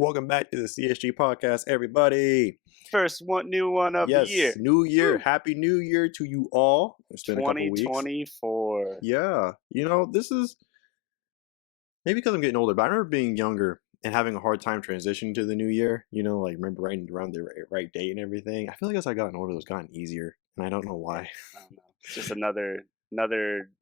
Welcome back to the CHG podcast, everybody. First new one of the year. Yes, New Year. Woo. Happy New Year to you all. It's been a couple weeks. 2024. Yeah, this is maybe because I'm getting older, but I remember being younger and having a hard time transitioning to the new year. Remember writing around the right date and everything. I feel like as I gotten older, it's gotten easier, and I don't know why. I don't know. It's just another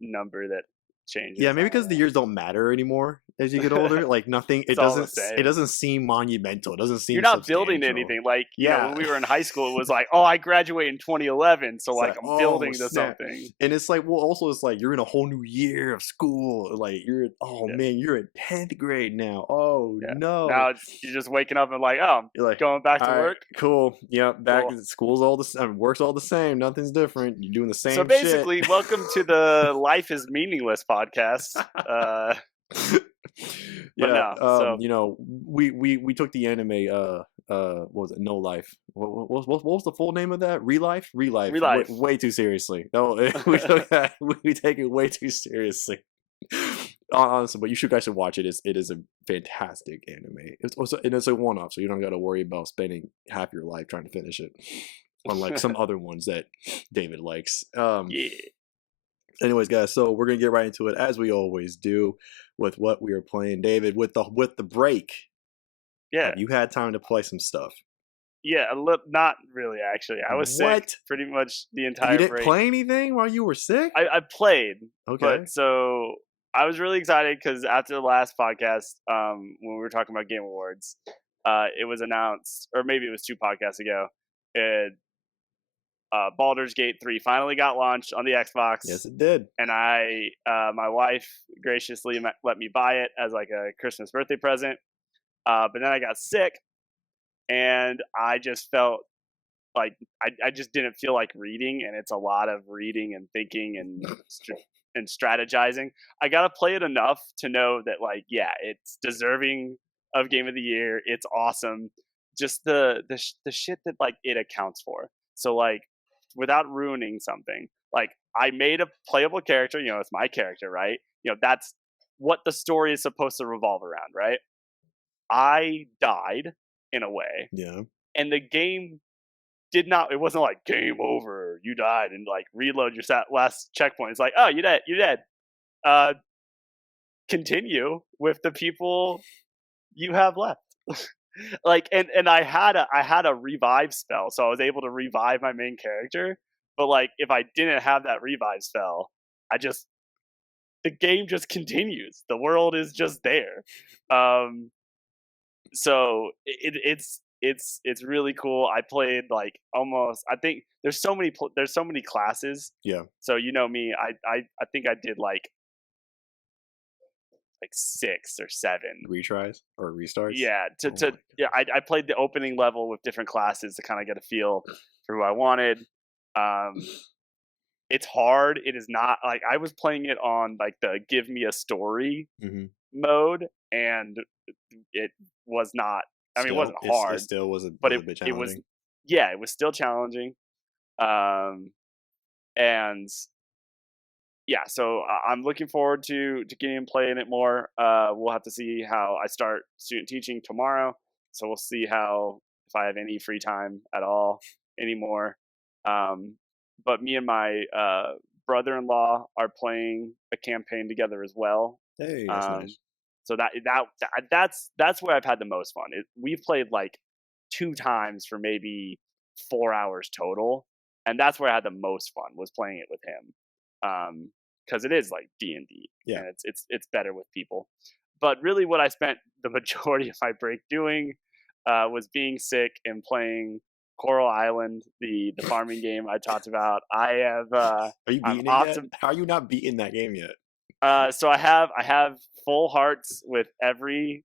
number that changes. Yeah, maybe because the years don't matter anymore as you get older. Like nothing, it It's all the doesn't. same. It doesn't seem monumental. It doesn't seem. You're not building substantial. anything. Like Yeah. when we were in high school, it was like, oh, I graduated in 2011, so It's like I'm building to snap. something. And it's like, well, also it's like you're in a whole new year of school. Like you're, man, you're in 10th grade now. Oh no! Now you're just waking up and like, oh, You're like going back to all right, work. Cool. Yeah, back Cool. school's all the same. Work's all the same. Nothing's different. You're doing the same. So basically, shit. welcome to the Life is Meaningless podcast. We took the anime what was it, No Life, what was the full name of that? Relife. Way too seriously. No, we took that, we take it way too seriously, honestly. But you guys should watch it. It is a fantastic anime. It's a one-off, so you don't got to worry about spending half your life trying to finish it, unlike some other ones that David likes. Anyways, guys, so we're gonna get right into it as we always do with what we are playing. David, with the break, have you had time to play some stuff? Yeah, not really. Actually, I was sick pretty much the entire. You didn't break. Play anything while you were sick? I played. Okay. But so I was really excited because after the last podcast, when we were talking about Game Awards, it was announced, or maybe it was 2 podcasts ago, Baldur's Gate 3 finally got launched on the Xbox. Yes, it did. And my wife graciously let me buy it as like a Christmas birthday present. But then I got sick, and I just felt like I just didn't feel like reading, and it's a lot of reading and thinking and strategizing. I gotta play it enough to know that, like, yeah, it's deserving of Game of the Year. It's awesome. Just the shit that like it accounts for. So like, without ruining something, like I made a playable character. It's my character, right? That's what the story is supposed to revolve around, right? I died in a way. Yeah. And the game did not, it wasn't like game over, you died, and like reload your last checkpoint. It's like, oh, you're dead. Continue with the people you have left. Like, and I had a revive spell, so I was able to revive my main character. But like, if I didn't have that revive spell, the game just continues. The world is just there. So it's really cool. I played like almost. I think there's so many classes. Yeah. So me, I think I did like 6 or 7 retries or restarts. Yeah. I played the opening level with different classes to kind of get a feel for who I wanted. It's hard. It is not like I was playing it on like the give me a story mode, and it was not. I mean, it wasn't hard. It still was a bit challenging. It was. Yeah, it was still challenging. And yeah, so I'm looking forward to getting and playing it more. We'll have to see how I start student teaching tomorrow. So we'll see if I have any free time at all anymore. But me and my brother-in-law are playing a campaign together as well. Hey, that's nice. So that's where I've had the most fun. We've played like 2 times for maybe 4 hours total, and that's where I had the most fun, was playing it with him. Because it is like D&D, and it's better with people. But really, what I spent the majority of my break doing was being sick and playing Coral Island, the farming game I talked about. I have. Are you beating it yet? How are you not beating that game yet? So I have full hearts with every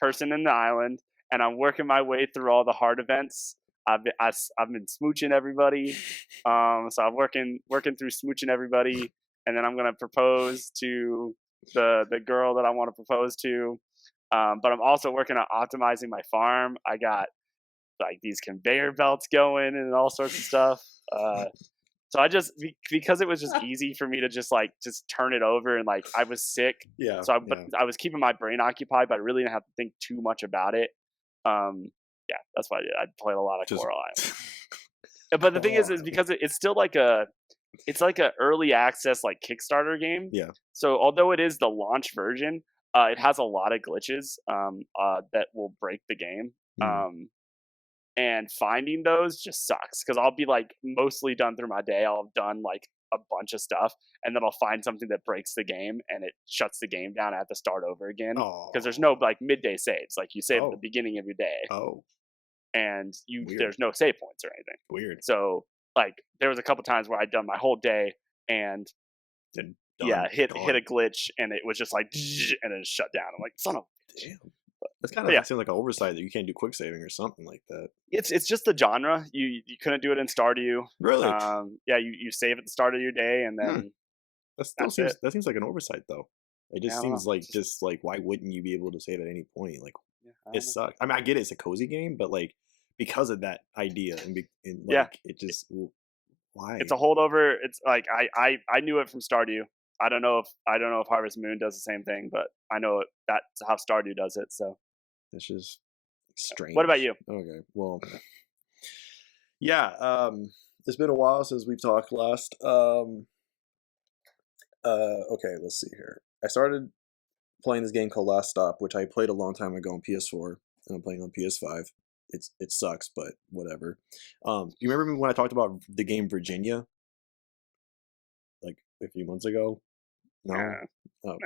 person in the island, and I'm working my way through all the hard events. I've been smooching everybody, so I'm working through smooching everybody, and then I'm gonna propose to the girl that I want to propose to. But I'm also working on optimizing my farm. I got like these conveyor belts going and all sorts of stuff. So I just, because it was just easy for me to just turn it over, and like I was sick. Yeah. So I was keeping my brain occupied, but I really didn't have to think too much about it. Yeah, that's what I did. I played a lot of Just Coral Island. But the thing is because it's still like a early access like Kickstarter game. yeah. So although it is the launch version, it has a lot of glitches that will break the game. Mm. And finding those just sucks because I'll be like mostly done through my day. I'll have done like a bunch of stuff, and then I'll find something that breaks the game and it shuts the game down. I have to start over again because there's no like midday saves. Like you save at the beginning of your day, and there's no save points or anything. Weird. So like there was a couple times where I'd done my whole day and hit a glitch and it was just like and it shut down. I'm like, son of damn. That's kind of seems like an oversight that you can't do quick saving or something like that. It's just the genre. You couldn't do it in Stardew. Really? You save at the start of your day and then that seems like an oversight though. It just seems like why wouldn't you be able to save at any point? Like it sucks. I mean, I get it, it's a cozy game, but like because of that idea and it just why? It's a holdover. It's like I knew it from Stardew. I don't know if Harvest Moon does the same thing, but I know that's how Stardew does it. So it's just strange. What about you? Okay, well, yeah. It's been a while since we've talked last. Okay, let's see here. I started playing this game called Last Stop, which I played a long time ago on PS4, and I'm playing on PS5. It sucks, but whatever. You remember when I talked about the game Virginia, like a few months ago? No. No.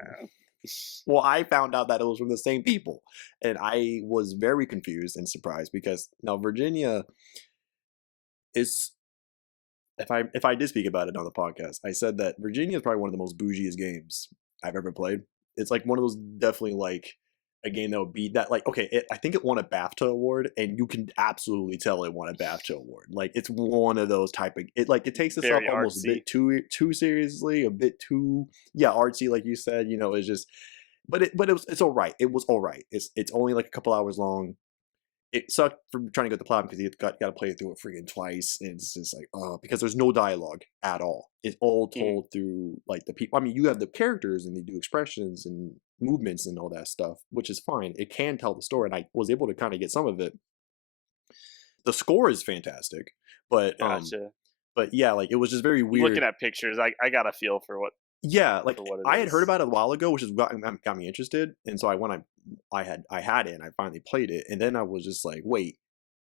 Well, I found out that it was from the same people, and I was very confused and surprised because now Virginia is. If I did speak about it on the podcast, I said that Virginia is probably one of the most bougiest games I've ever played. It's like one of those definitely like a game that would beat that. Like, okay, I think it won a BAFTA award, and you can absolutely tell it won a BAFTA award. Like, it's one of those type of it takes itself almost a bit too seriously, a bit too artsy, like you said. You know, it's just, but it's all right. It was all right. It's only like a couple hours long. It sucked for trying to get the plot because you got to play it through it freaking twice, and it's just like because there's no dialogue at all. It's all told through like the people. I mean, you have the characters and they do expressions and movements and all that stuff, which is fine. It can tell the story, and I was able to kind of get some of it. The score is fantastic, but but yeah, like it was just very weird. Looking at pictures, I got a feel for what. Yeah, like I had heard about it a while ago, which got me interested, and so I had it and I finally played it, and then I was just like, wait,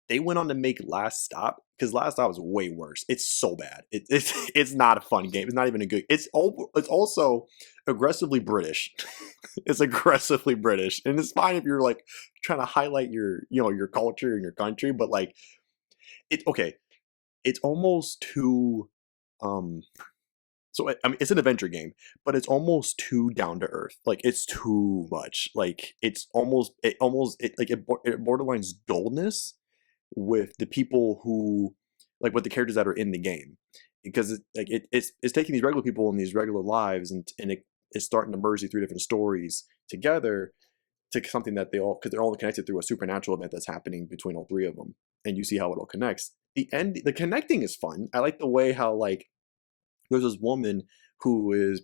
they went on to make Last Stop because Last Stop was way worse. It's so bad. It's not a fun game. It's not even a good. It's also aggressively British. It's aggressively British, and it's fine if you're like trying to highlight your your culture and your country, but like it's almost too So I mean, it's an adventure game, but it's almost too down to earth. Like it's too much. Like it borderlines dullness with the people who like with the characters that are in the game, because it's taking these regular people in these regular lives and it's starting to merge these three different stories together to something that because they're all connected through a supernatural event that's happening between all three of them, and you see how it all connects. The connecting is fun. I like the way how like there's this woman who is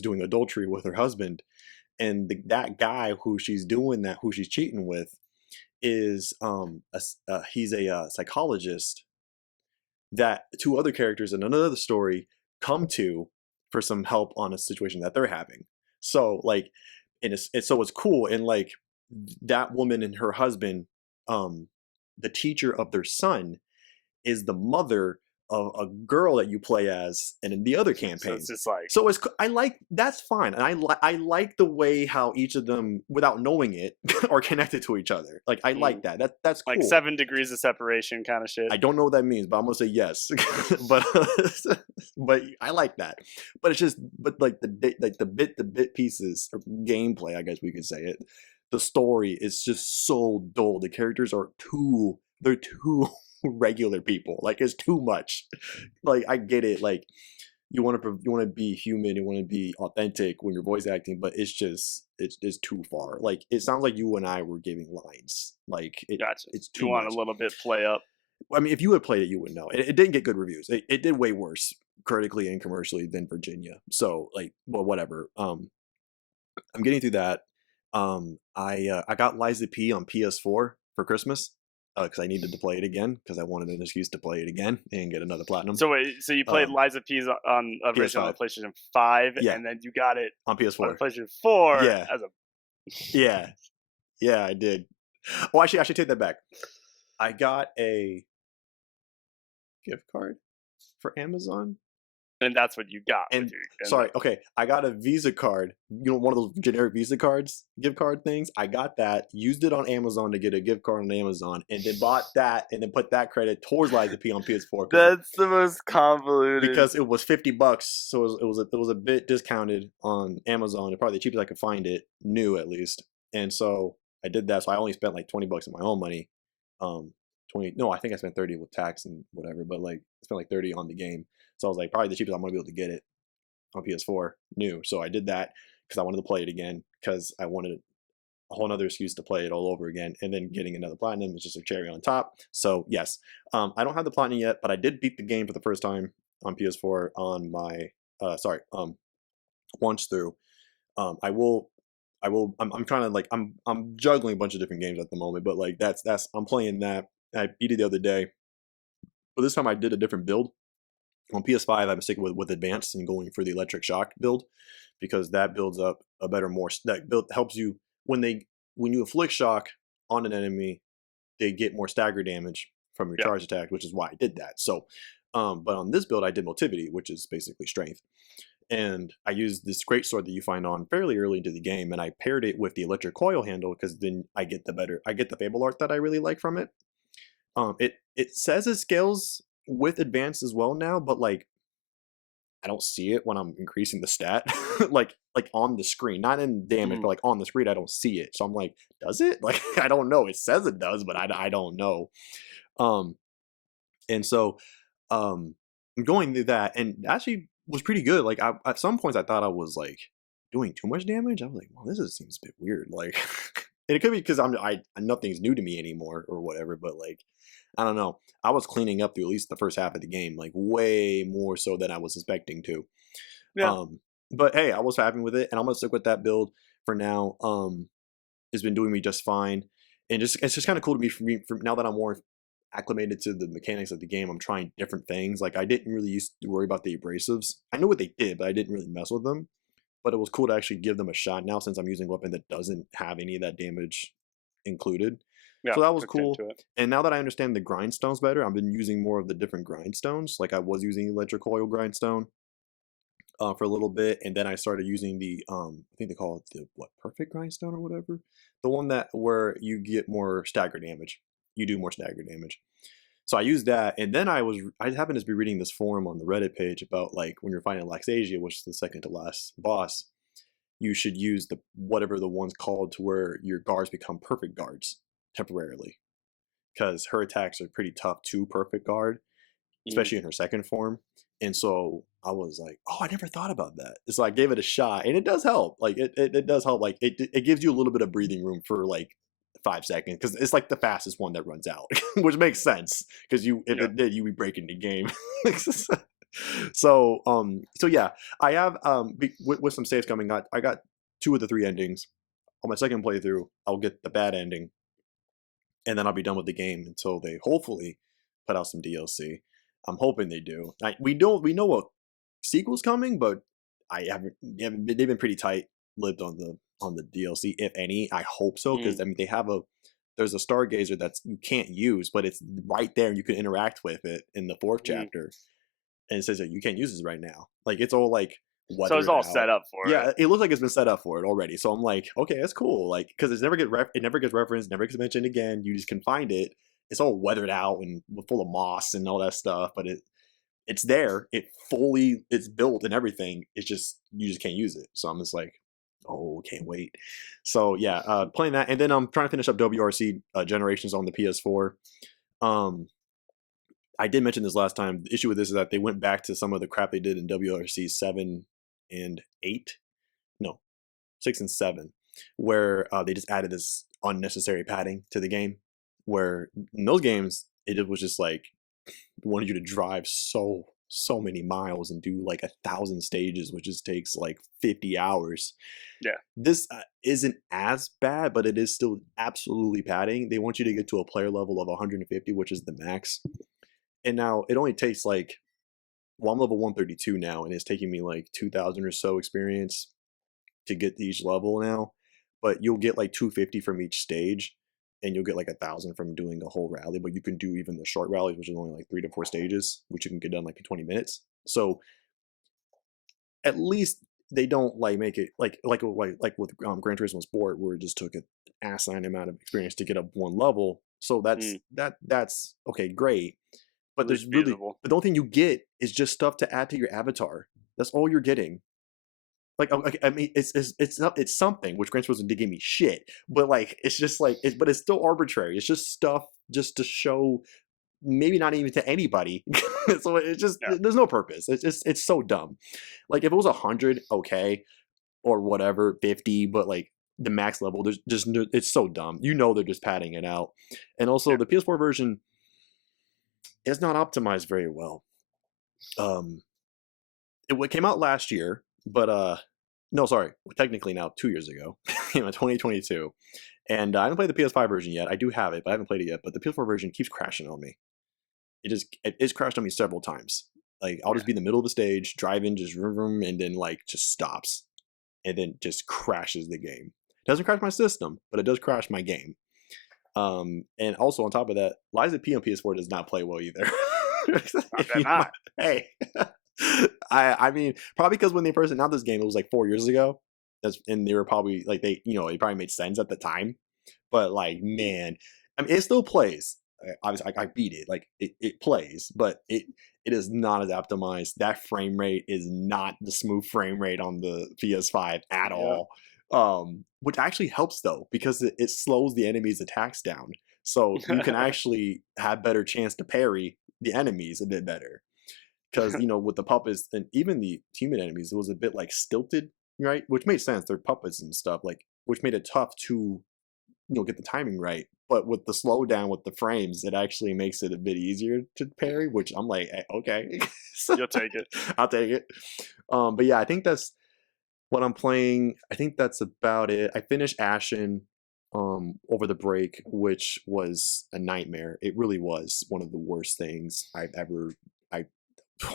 doing adultery with her husband, and that guy who she's cheating with is he's a psychologist that two other characters in another story come to for some help on a situation that they're having. So like, and it's cool, and like that woman and her husband, the teacher of their son, is the mother of a girl that you play as, and in the other campaign. So it's just like I like that's fine, and I like the way how each of them, without knowing it, are connected to each other. Like I like that. That's cool. Like 7 degrees of separation kind of shit. I don't know what that means, but I'm gonna say yes. but but I like that. But it's just like the bit pieces or gameplay, I guess we could say it. The story is just so dull. The characters are too regular people. Like it's too much. Like I get it, like you want to be human, you want to be authentic when you're voice acting, but it's too far. Like it sounds like you and I were giving lines. Like gotcha. It's too you want much. A little bit play up. I mean, if you had played it, you would know. It didn't get good reviews. It did way worse critically and commercially than Virginia. So like, well, whatever. I'm getting through that. I got Liza P on PS4. for Christmas because I needed to play it again because I wanted an excuse to play it again and get another platinum. So wait, so you played Lies of P's on a version on the PlayStation 5, and then you got it on PS4, on the PlayStation 4 yeah, as a yeah, I did. Oh, actually, I should take that back. I got a gift card for Amazon. And that's what you got. And okay, I got a Visa card. You know, one of those generic Visa cards, gift card things. I got that, used it on Amazon to get a gift card on Amazon, and then bought that, and then put that credit towards Lies of P on PS4. That's the most convoluted. Because it was $50, so it was a bit discounted on Amazon. It's probably the cheapest I could find it, new at least. And so I did that. So I only spent like $20 of my own money. 20. No, I think I spent 30 with tax and whatever, but like I spent like 30 on the game. So I was like, probably the cheapest I'm gonna be able to get it on PS4 new. So I did that because I wanted to play it again because I wanted a whole other excuse to play it all over again. And then getting another platinum is just a cherry on top. So yes, I don't have the platinum yet, but I did beat the game for the first time on PS4 on my once through. I'm kind of like I'm juggling a bunch of different games at the moment, but like that's I'm playing that. I beat it the other day, but this time I did a different build. On PS5, I'm sticking with advanced and going for the electric shock build because that builds up a better, that build helps you when you inflict shock on an enemy, they get more stagger damage from your charge attack, which is why I did that. So, but on this build, I did motivity, which is basically strength, and I used this great sword that you find on fairly early into the game, and I paired it with the electric coil handle because then I get the Fable art that I really like from it. It says it scales with advanced as well now, but like I don't see it when I'm increasing the stat like on the screen, not in damage, but like on the screen I don't see it. So I'm like, does it? Like I don't know. It says it does, but I don't know. And so I'm going through that, and actually was pretty good. Like at some points I thought I was like doing too much damage. I was like, well, seems a bit weird. Like, and it could be because nothing's new to me anymore or whatever. But like, I don't know. I was cleaning up through at least the first half of the game, like way more so than I was expecting to. Yeah. But hey, I was happy with it, and I'm gonna stick with that build for now. It's been doing me just fine, and it's just kind of cool to me for now that I'm more acclimated to the mechanics of the game. I'm trying different things. Like I didn't really used to worry about the abrasives. I knew what they did, but I didn't really mess with them. But it was cool to actually give them a shot now since I'm using a weapon that doesn't have any of that damage included. Yeah, so that was cool. And now that I understand the grindstones better, I've been using more of the different grindstones. Like I was using electric coil grindstone for a little bit, and then I started using the I think they call it the perfect grindstone or whatever. The one that where you get more stagger damage. You do more stagger damage. So I used that, and then I happened to be reading this forum on the Reddit page about like when you're fighting Laxasia, which is the second to last boss, you should use whatever the one's called to where your guards become perfect guards temporarily, because her attacks are pretty tough to perfect guard, especially in her second form. And so I was like, oh, I never thought about that. So I gave it a shot, and it does help. Like it does help. Like it gives you a little bit of breathing room for like 5 seconds because it's like the fastest one that runs out, which makes sense because if it did, you'd be breaking the game. So yeah, I have with some saves coming. I got 2 of the 3 endings. On my second playthrough, I'll get the bad ending, and then I'll be done with the game until they hopefully put out some DLC. I'm hoping they do. We know what sequel's coming, but they've been pretty tight-lipped on the DLC, if any. I hope so, because I mean there's a stargazer that's you can't use, but it's right there and you can interact with it in the 4th chapter, and it says that you can't use this right now. Like it's all like so it's all set up for it. Yeah, it looks like it's been set up for it already. So I'm like, okay, that's cool. Like because it never gets referenced, never gets mentioned again. You just can find it. It's all weathered out and full of moss and all that stuff, but it's there. It's built and everything. It's just you just can't use it. So I'm just like, oh, can't wait. So yeah, playing that, and then I'm trying to finish up WRC Generations on the PS4. I did mention this last time. The issue with this is that they went back to some of the crap they did in WRC 7 and 8. No, 6 and 7, where they just added this unnecessary padding to the game. Where in those games, it was just like wanted you to drive so so many miles and do like 1,000 stages, which just takes like 50 hours. Yeah. This isn't as bad, but it is still absolutely padding. They want you to get to a player level of 150, which is the max. And now it only takes like, well, I'm level 132 now, and it's taking me like 2,000 or so experience to get to each level now. But you'll get like 250 from each stage, and you'll get like 1,000 from doing the whole rally. But you can do even the short rallies, which is only like 3 to 4 stages, which you can get done like in 20 minutes. So at least they don't like make it like with Gran Turismo Sport, where it just took an asinine amount of experience to get up one level. So that's okay, great. But there's really, but the only thing you get is just stuff to add to your avatar. That's all you're getting. Like, I mean, it's something, which Gran Turismo did give me shit, but like it's just like but it's still arbitrary. It's just stuff just to show, maybe not even to anybody. So it's just there's no purpose. It's so dumb. Like if it was 100, okay, or whatever, 50, but like the max level, there's just it's so dumb. You know they're just padding it out, and also the PS4 version is not optimized very well. It came out last year, but no, sorry, technically now 2 years ago, in 2022, and I haven't played the PS5 version yet. I do have it, but I haven't played it yet. But the PS4 version keeps crashing on me. It's crashed on me several times. Like I'll just be in the middle of the stage, driving, just vroom, vroom, and then like just stops, and then just crashes the game. It doesn't crash my system, but it does crash my game. And also on top of that, Liza P on PS4 does not play well either. Hey, I mean, probably because when they first announced this game, it was like 4 years ago. And they were probably like it probably made sense at the time. But like, man, I mean, it still plays. Obviously, I beat it. Like it plays, but it is not as optimized. That frame rate is not the smooth frame rate on the PS5 at all. Which actually helps though, because it slows the enemy's attacks down, so you can actually have better chance to parry the enemies a bit better. Because with the puppets and even the human enemies, it was a bit like stilted, right? Which made sense. They're puppets and stuff, like, which made it tough to get the timing right. But with the slowdown with the frames, it actually makes it a bit easier to parry, which I'm like, okay. You'll take it. I'll take it. But yeah, I think that's what I'm playing. I think that's about it. I finished Ashen over the break, which was a nightmare. It really was one of the worst things I've ever.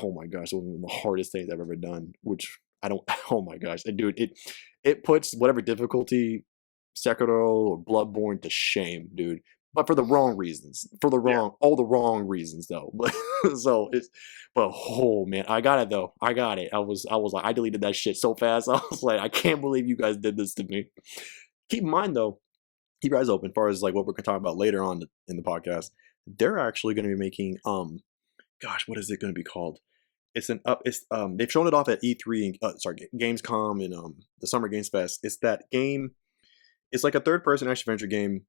Oh my gosh, it was one of the hardest things I've ever done. Which I don't. Oh my gosh, dude, it puts whatever difficulty Sekiro or Bloodborne to shame, dude. But for the wrong reasons. All the wrong reasons though. But oh man, I got it though. I got it. I was like, I deleted that shit so fast. I was like, I can't believe you guys did this to me. Keep in mind though, keep your eyes open as far as like what we're gonna talk about later on in the podcast. They're actually gonna be making gosh, what is it gonna be called? They've shown it off at E3 and Gamescom and the Summer Games Fest. It's that game. It's like a third-person action-adventure game,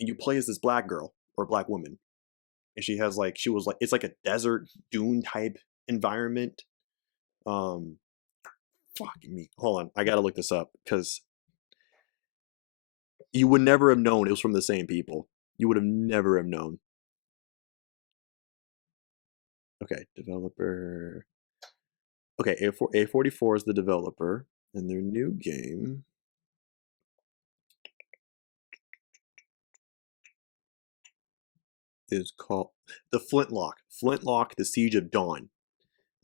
and you play as this black girl or black woman, and it's like a desert dune type environment. Fucking me. Hold on, I gotta look this up because you would never have known it was from the same people. You would have never have known. Okay, developer. Okay, A44 is the developer, and their new game. Is called the Flintlock, the Siege of Dawn.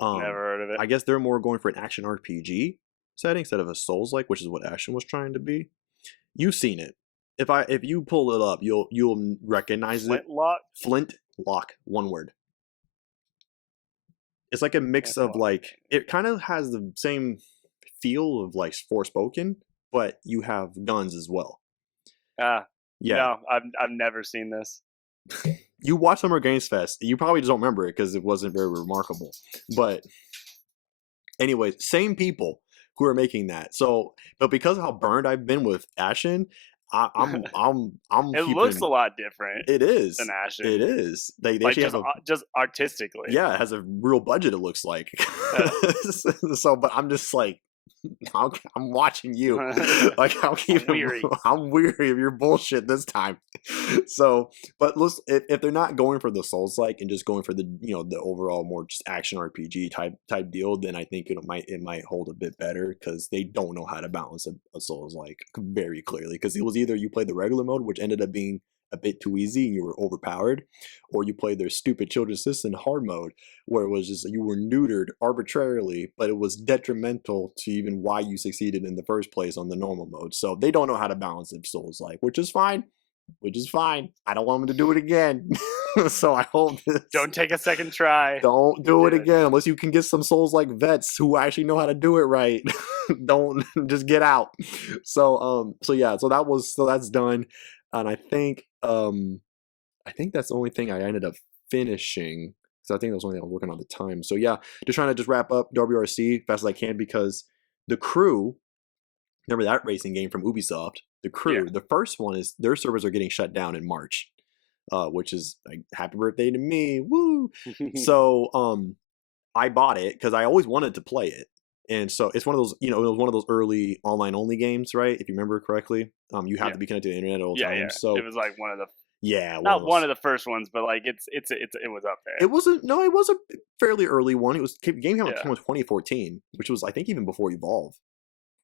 Never heard of it. I guess they're more going for an action RPG setting instead of a Souls-like, which is what Ashen was trying to be. You've seen it. If you pull it up, you'll recognize it. Flintlock, one word. It's like a mix of like, it kind of has the same feel of like Forspoken, but you have guns as well. Yeah. No, I've never seen this. You watched Summer Games Fest. You probably just don't remember it because it wasn't very remarkable. But anyways, same people who are making that. So, but because of how burned I've been with Ashen, I'm. It looks a lot different. It is than Ashen. It is. They like just artistically. Yeah, it has a real budget. It looks like. So, but I'm just like, I'm watching you. Like I'm weary of your bullshit this time. So, but listen, if they're not going for the Souls like and just going for the the overall more just action RPG type deal, then I think it might hold a bit better because they don't know how to balance a Souls like very clearly. Because it was either you played the regular mode, which ended up being a bit too easy and you were overpowered, or you played their stupid children's assistant hard mode where it was just you were neutered arbitrarily, but it was detrimental to even why you succeeded in the first place on the normal mode. So they don't know how to balance it Souls like, which is fine. I don't want them to do it again. So I hope don't take a second try. Don't do it again unless you can get some Souls like vets who actually know how to do it right. Don't just get out. So yeah, so that's done. And I think that's the only thing I ended up finishing. So I think that was the only thing I was working on at the time. So yeah, just trying to just wrap up WRC fast as I can because the Crew, remember that racing game from Ubisoft? The Crew, the first one is their servers are getting shut down in March, which is like happy birthday to me, woo! So I bought it because I always wanted to play it, and so it's one of those it was one of those early online only games, right? If you remember correctly, you have to be connected to the internet at all times. Yeah. So it was like one of the not one of the first ones, but like it was up there. It was a fairly early one. It was game came out in 2014, which was I think even before Evolve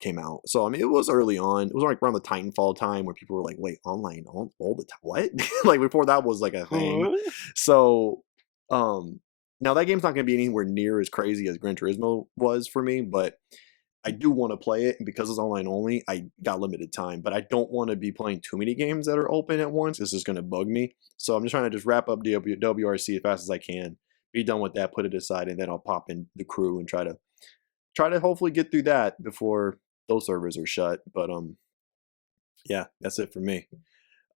came out. So I mean, it was early on. It was like around the Titanfall time where people were like, "Wait, online all the time? What?" Like before that was like a thing. So now that game's not going to be anywhere near as crazy as Gran Turismo was for me, but I do want to play it, and because it's online only, I got limited time. But I don't want to be playing too many games that are open at once. It's just going to bug me. So I'm just trying to just wrap up WRC as fast as I can, be done with that, put it aside, and then I'll pop in the Crew and try to hopefully get through that before those servers are shut. But yeah, that's it for me.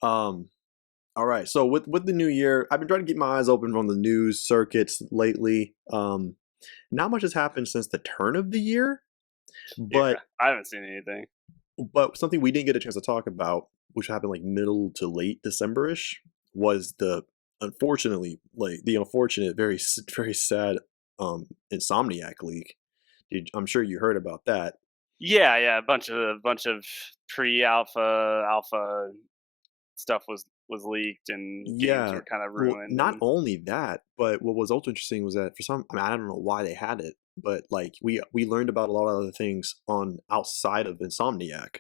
All right, so with the new year, I've been trying to keep my eyes open from the news circuits lately. Not much has happened since the turn of the year, but I haven't seen anything. But something we didn't get a chance to talk about, which happened like middle to late December-ish, was the unfortunate, very very sad Insomniac leak. I'm sure you heard about that. Yeah, a bunch of alpha stuff was leaked and games were kind of ruined. Well, not only that, but what was also interesting was that I don't know why they had it, but like we learned about a lot of other things on outside of Insomniac.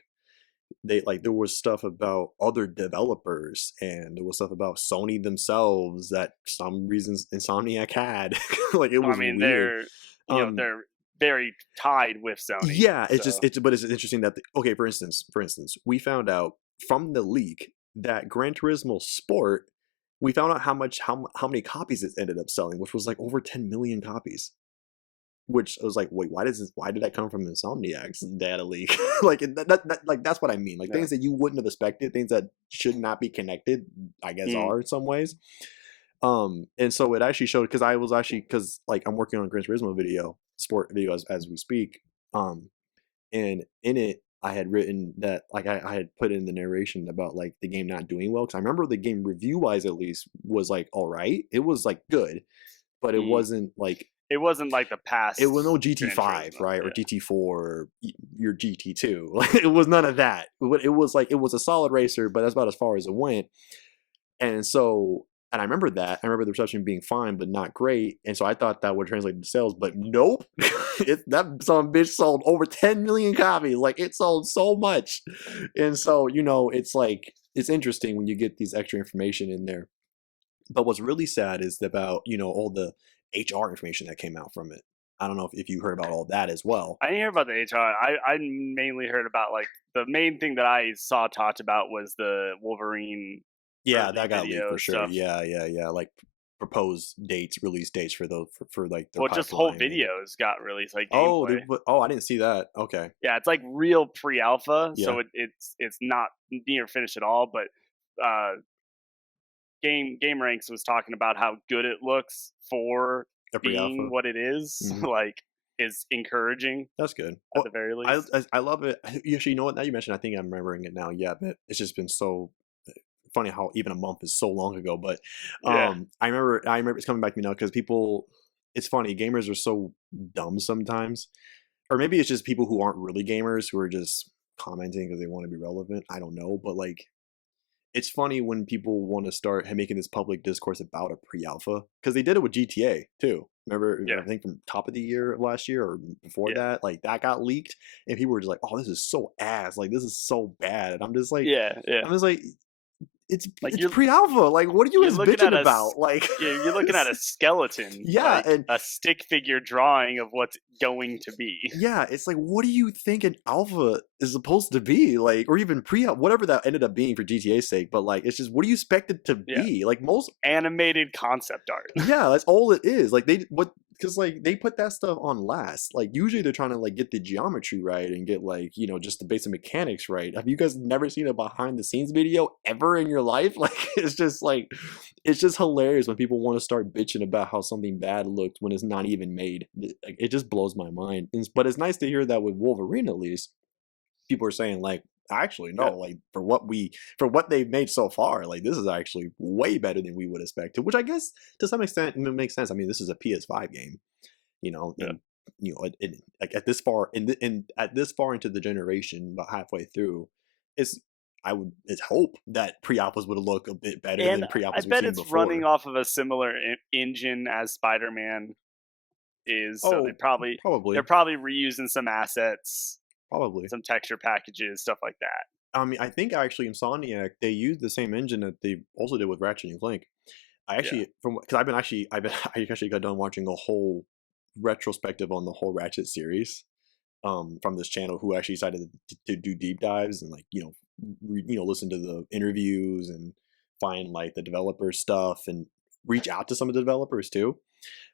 There was stuff about other developers and there was stuff about Sony themselves that some reasons Insomniac had. Like it was weird. They're very tied with Sony. Yeah, it's interesting that for instance, we found out from the leak that Gran Turismo Sport, we found out how many copies it ended up selling, which was like over 10 million copies. Which I was like, wait, why did that come from Insomniac's data leak? Like that's what I mean. Like things that you wouldn't have expected, things that should not be connected, I guess are in some ways. And so it actually showed because I'm working on a Gran Turismo sport video as we speak. And in it I had written that like I had put in the narration about like the game not doing well because I remember the game review wise at least was like all right. It was like good, but it wasn't like the past. It was no GT5, right, or GT4, or your GT2. It was none of that. It was a solid racer, but that's about as far as it went. And I remember that. I remember the reception being fine, but not great. And so I thought that would translate to sales, but nope. That some bitch sold over 10 million copies. Like it sold so much. And so, it's interesting when you get these extra information in there. But what's really sad is about, all the HR information that came out from it. I don't know if you heard about all that as well. I didn't hear about the HR. I mainly heard about like the main thing that I saw talked about was the Wolverine. Yeah, that got leaked for sure. Stuff. Yeah. Like proposed dates, release dates for those for like the just whole videos got released like gameplay. I didn't see that. Okay. Yeah, it's like real pre-alpha, so it's not near finished at all. But Game Ranks was talking about how good it looks for being what it is. Mm-hmm. Like is encouraging. That's good at the very least. I love it. Actually, you know what? Now you mentioned, I think I'm remembering it now. Yeah, but it's just been so funny how even a month is so long ago. But I remember it's coming back to me now because it's funny. Gamers are so dumb sometimes. or maybe it's just people who aren't really gamers who are just commenting because they want to be relevant. I don't know, but like it's funny when people want to start making this public discourse about a pre-alpha because they did it with GTA too. Remember, Yeah, I think from top of the year of last year or before yeah, that, like that got leaked, and people were just like, "Oh, this is so ass! Like this is so bad." And yeah, yeah. I'm just like, Like it's pre-alpha. Like, what are you you're guys looking at bitching a about? Like, yeah, you're looking at a skeleton, yeah, like and a stick figure drawing of what's going to be. yeah, it's like, what do you think an alpha is supposed to be like, or even pre-alpha, whatever that ended up being for GTA's sake? But like, it's just, what do you expect it to Yeah, be? Like most animated concept art. Yeah, that's all it is. Like they what because like they put that stuff on last. Like usually they're trying to like get the geometry right and get like, just the basic mechanics right. Have you guys never seen a behind the scenes video ever in your life? Like it's just hilarious when people want to start bitching about how something bad looked when it's not even made. Like, it just blows my mind. But it's nice to hear that with Wolverine at least people are saying like actually no Yeah, like for what they've made so far like this is actually way better than we would expect, which I guess to some extent makes sense. I mean, this is a PS5 game, yeah, and like at this far at this far into the generation, about halfway through, it's I would it's hope that pre-alphas would look a bit better and than I pre-alphas we've bet seen it's running before. off of a similar engine as Spider-Man is. So Oh, they're probably, probably reusing some assets, probably. some texture packages, stuff like that. I mean, I think actually Insomniac, they used the same engine that they also did with Ratchet and Clank. I Yeah, actually, from because I actually got done watching a whole retrospective on the whole Ratchet series, from this channel who actually decided to do deep dives and like listen to the interviews and find like the developer stuff and reach out to some of the developers too.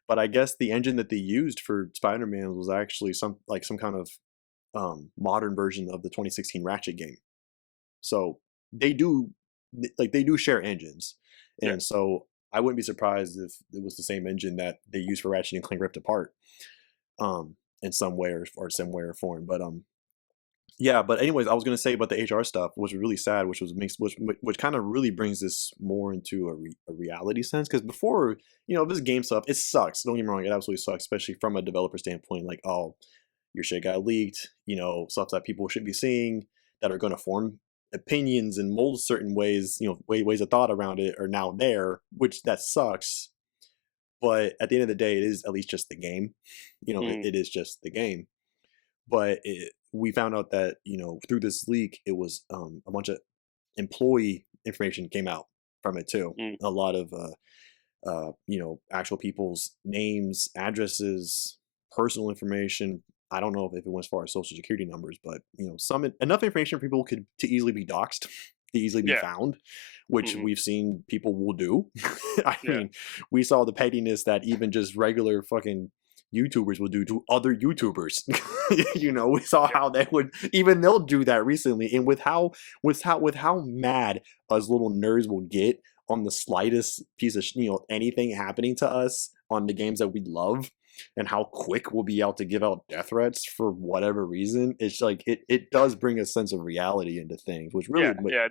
But I guess the engine that they used for Spider-Man was actually some kind of modern version of the 2016 Ratchet game. So they do they do share engines, yeah. and so I wouldn't be surprised if it was the same engine that they used for Ratchet and Clank Rift Apart, in some way or some way or form. But yeah. But anyways, I was gonna say about the HR stuff, which was really sad, which kind of really brings this more into a reality sense. Because before, this game stuff, it sucks. Don't get me wrong, it absolutely sucks, especially from a developer standpoint. Like, oh, your shit got leaked, stuff that people should be seeing that are going to form opinions and mold certain ways, ways of thought around it are now there, which that sucks. But at the end of the day, it is at least just the game. Mm, It is just the game. But we found out that, through this leak, it was a bunch of employee information came out from it too. mm, A lot of, actual people's names, addresses, personal information. I don't know if it went as far as social security numbers, but some enough information for people could to easily be doxxed, to easily be yeah, found, which hmm we've seen people will do. I yeah, mean, we saw the pettiness that even just regular fucking YouTubers will do to other YouTubers. We saw yeah, how they would even they'll do that recently, and with how mad us little nerds will get on the slightest piece of anything happening to us on the games that we love, and how quick we'll be out to give out death threats for whatever reason. It's like it does bring a sense of reality into things, which yeah, really yeah.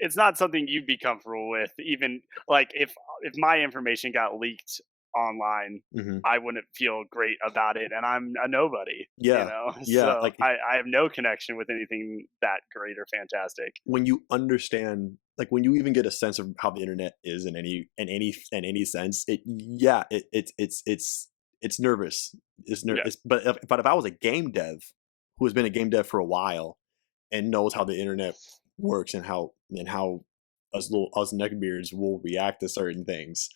It's not something you'd be comfortable with. Even like if my information got leaked online, Mhm. I wouldn't feel great about it, and I'm a nobody. Yeah, yeah, So like I have no connection with anything that great or fantastic. when you understand, like when you even get a sense of how the internet is in any sense, it's nervous. Yeah, But if I was a game dev who has been a game dev for a while and knows how the internet works and how us neckbeards will react to certain things,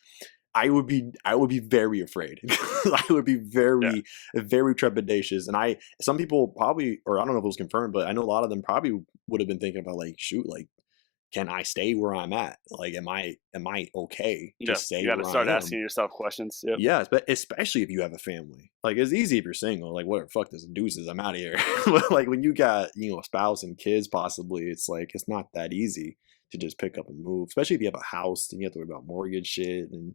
I would be very afraid. I would be yeah, very, very trepidatious. And some people probably, or I don't know if it was confirmed, but I know a lot of them probably would have been thinking about like, shoot, like, can I stay where I'm at? Like, am I okay to yeah. stay You got to where I start am? asking yourself questions. Yep. Yes, but especially if you have a family. Like, it's easy if you're single. Like, what? Fuck this, deuces. I'm out of here. But like when you got a spouse and kids, possibly, it's like it's not that easy to just pick up and move. Especially if you have a house, and you have to worry about mortgage shit and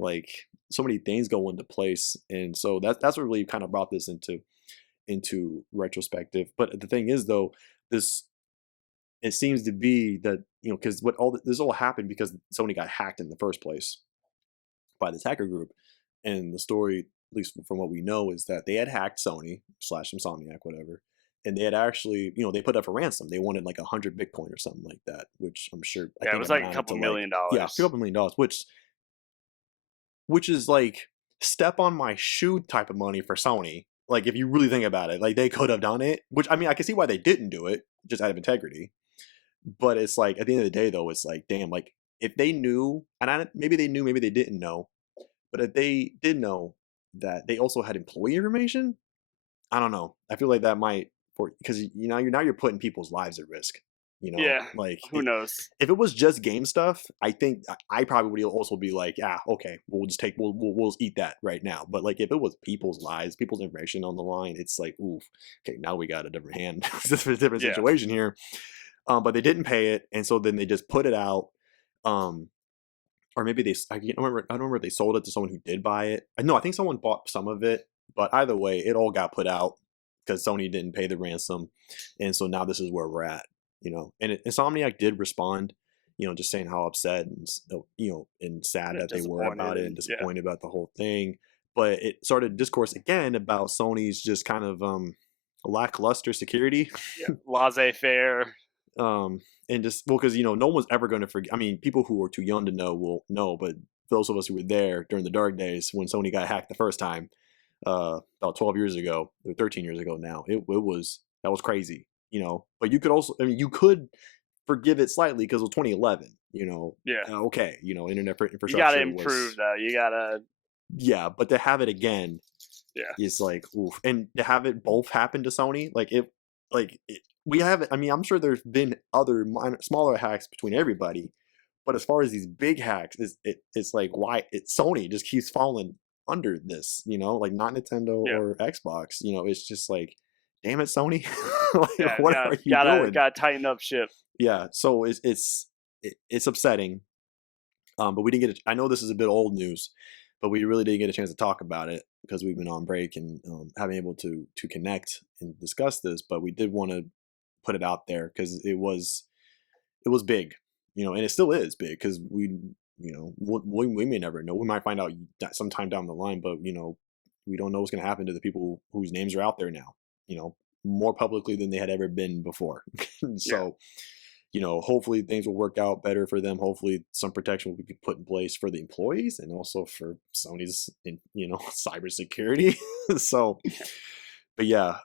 like so many things go into place. And so that's what really kind of brought this into retrospective. But the thing is, though, this it seems to be that because this all happened because Sony got hacked in the first place by this hacker group. And the story least from what we know, is that they had hacked Sony / Insomniac, whatever, and they had actually, they put up for ransom. They wanted like 100 Bitcoin or something like that, which I'm sure I Yeah, it think was like a amounted couple to like, million yeah, a dollars. couple $1 million, which is like step on my shoe type of money for Sony. Like if you really think about it, like they could have done it, which I mean I can see why they didn't do it, just out of integrity. But it's like at the end of the day though, it's like damn, like if they knew, and maybe they knew, maybe they didn't know, but if they did know that they also had employee information, I don't know. I feel like that might, for because you're putting people's lives at risk. Yeah, Like who knows? if it was just game stuff, I think I probably would also be like, yeah, okay, we'll just eat that right now. But like if it was people's lives, people's information on the line, it's like, oof, okay, now we got a different hand, it's a different Yeah, situation here. But they didn't pay it, and so then they just put it out. Um, or maybe I don't remember if they sold it to someone who did buy it. No, I think someone bought some of it, but either way, it all got put out because Sony didn't pay the ransom, and so now this is where we're at. And Insomniac did respond, just saying how upset and sad yeah, that they were disappointed about it and and yeah, disappointed about the whole thing. But it started discourse again about Sony's just kind of lackluster security. yeah, laissez-faire. And just, well, because no one's ever going to forget. I mean, people who are too young to know will know, but those of us who were there during the dark days when Sony got hacked the first time, about 12 years ago or 13 years ago now, that was crazy. But you could also, I mean, you could forgive it slightly because it was 2011. Yeah, Okay, internet you got to infrastructure improve was, though. You got to yeah, but to have it again yeah, is like, oof. And to have it both happen to Sony, we have it. I mean, I'm sure there's been other smaller hacks between everybody, but as far as these big hacks, it's like why Sony just keeps falling under this, like not Nintendo yeah, or Xbox. It's just like, damn it, Sony, like yeah. what Got are you gotta doing? gotta tighten up ship. Yeah, so it's upsetting. But we didn't get. I know this is a bit old news, but we really didn't get a chance to talk about it because we've been on break and haven't able to connect and discuss this. But we did want to put it out there because it was big, and it still is big because we may never know. We might find out sometime down the line, but we don't know what's going to happen to the people whose names are out there now. More publicly than they had ever been before. Yeah, So hopefully things will work out better for them. Hopefully some protection will be put in place for the employees and also for Sony's, cybersecurity. So, but yeah,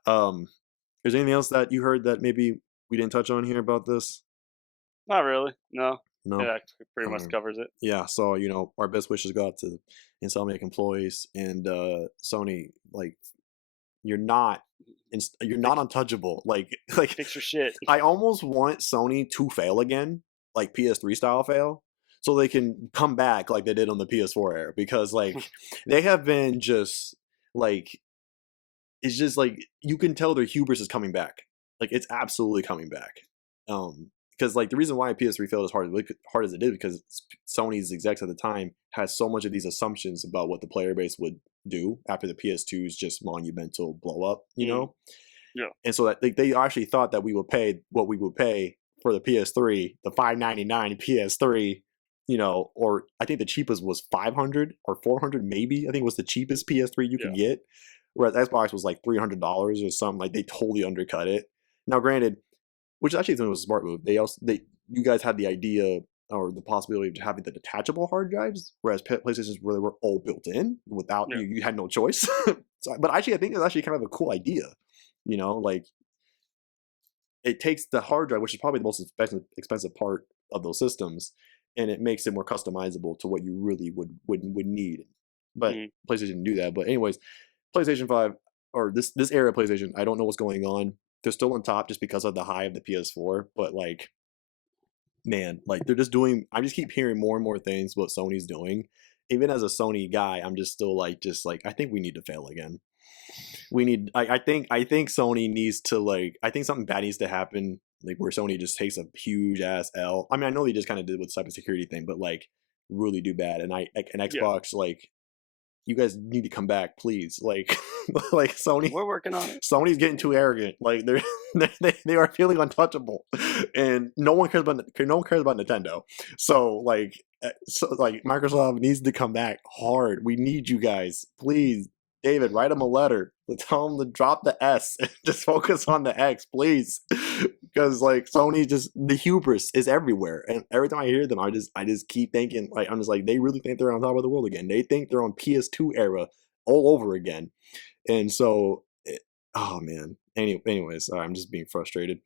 is there anything else that you heard that maybe we didn't touch on here about this? not really. No, No. yeah, that pretty much covers it. Yeah. So, our best wishes go out to the Insomniac employees and Sony. Like, you're not, you're not untouchable. Like Fix your shit. I almost want Sony to fail again, like PS3 style fail, so they can come back like they did on the PS4 era. Because like they have been just like, it's just like you can tell their hubris is coming back. Like it's absolutely coming back. Because like the reason why PS3 failed as hard as it did because Sony's execs at the time had so much of these assumptions about what the player base would do after the PS2's just monumental blow up, Yeah, and so that they actually thought that we would pay what we would pay for the PS3, the $599 PS3, or I think the cheapest was 500 or 400 maybe. I think it was the cheapest PS3 you yeah, could get, whereas Xbox was like $300 or something. Like they totally undercut it. Now, granted, which actually I think was a smart move. You guys had the idea or the possibility of having the detachable hard drives, whereas PlayStations really were all built in without yeah, you had no choice. But actually, I think it's actually kind of a cool idea. Like it takes the hard drive, which is probably the most expensive part of those systems, and it makes it more customizable to what you really would need. But mm, PlayStation didn't do that. But anyways, PlayStation 5 or this era of PlayStation, I don't know what's going on. They're still on top just because of the high of the PS4, but like man, like they're just doing I just keep hearing more and more things what Sony's doing. Even as a Sony guy, I'm just still like I think we need to fail again. I think Sony needs to I think something bad needs to happen, like where Sony just takes a huge ass L. I mean, I know they just kind of did with the cybersecurity thing, but like really do bad. And yeah. Xbox, like you guys need to come back, please. Like like We're working on it. Sony's getting too arrogant. Like they're they are feeling untouchable, and no one cares about Nintendo. So like Microsoft needs to come back hard. We need you guys, please. David, write him a letter. Tell him to drop the S and just focus on the X, please. Because like Sony, just the hubris is everywhere, and every time I hear them, I just keep thinking, like, I'm just like, they really think they're on top of the world again. They think they're on PS2 era all over again, and so, oh man. Anyways, I'm just being frustrated.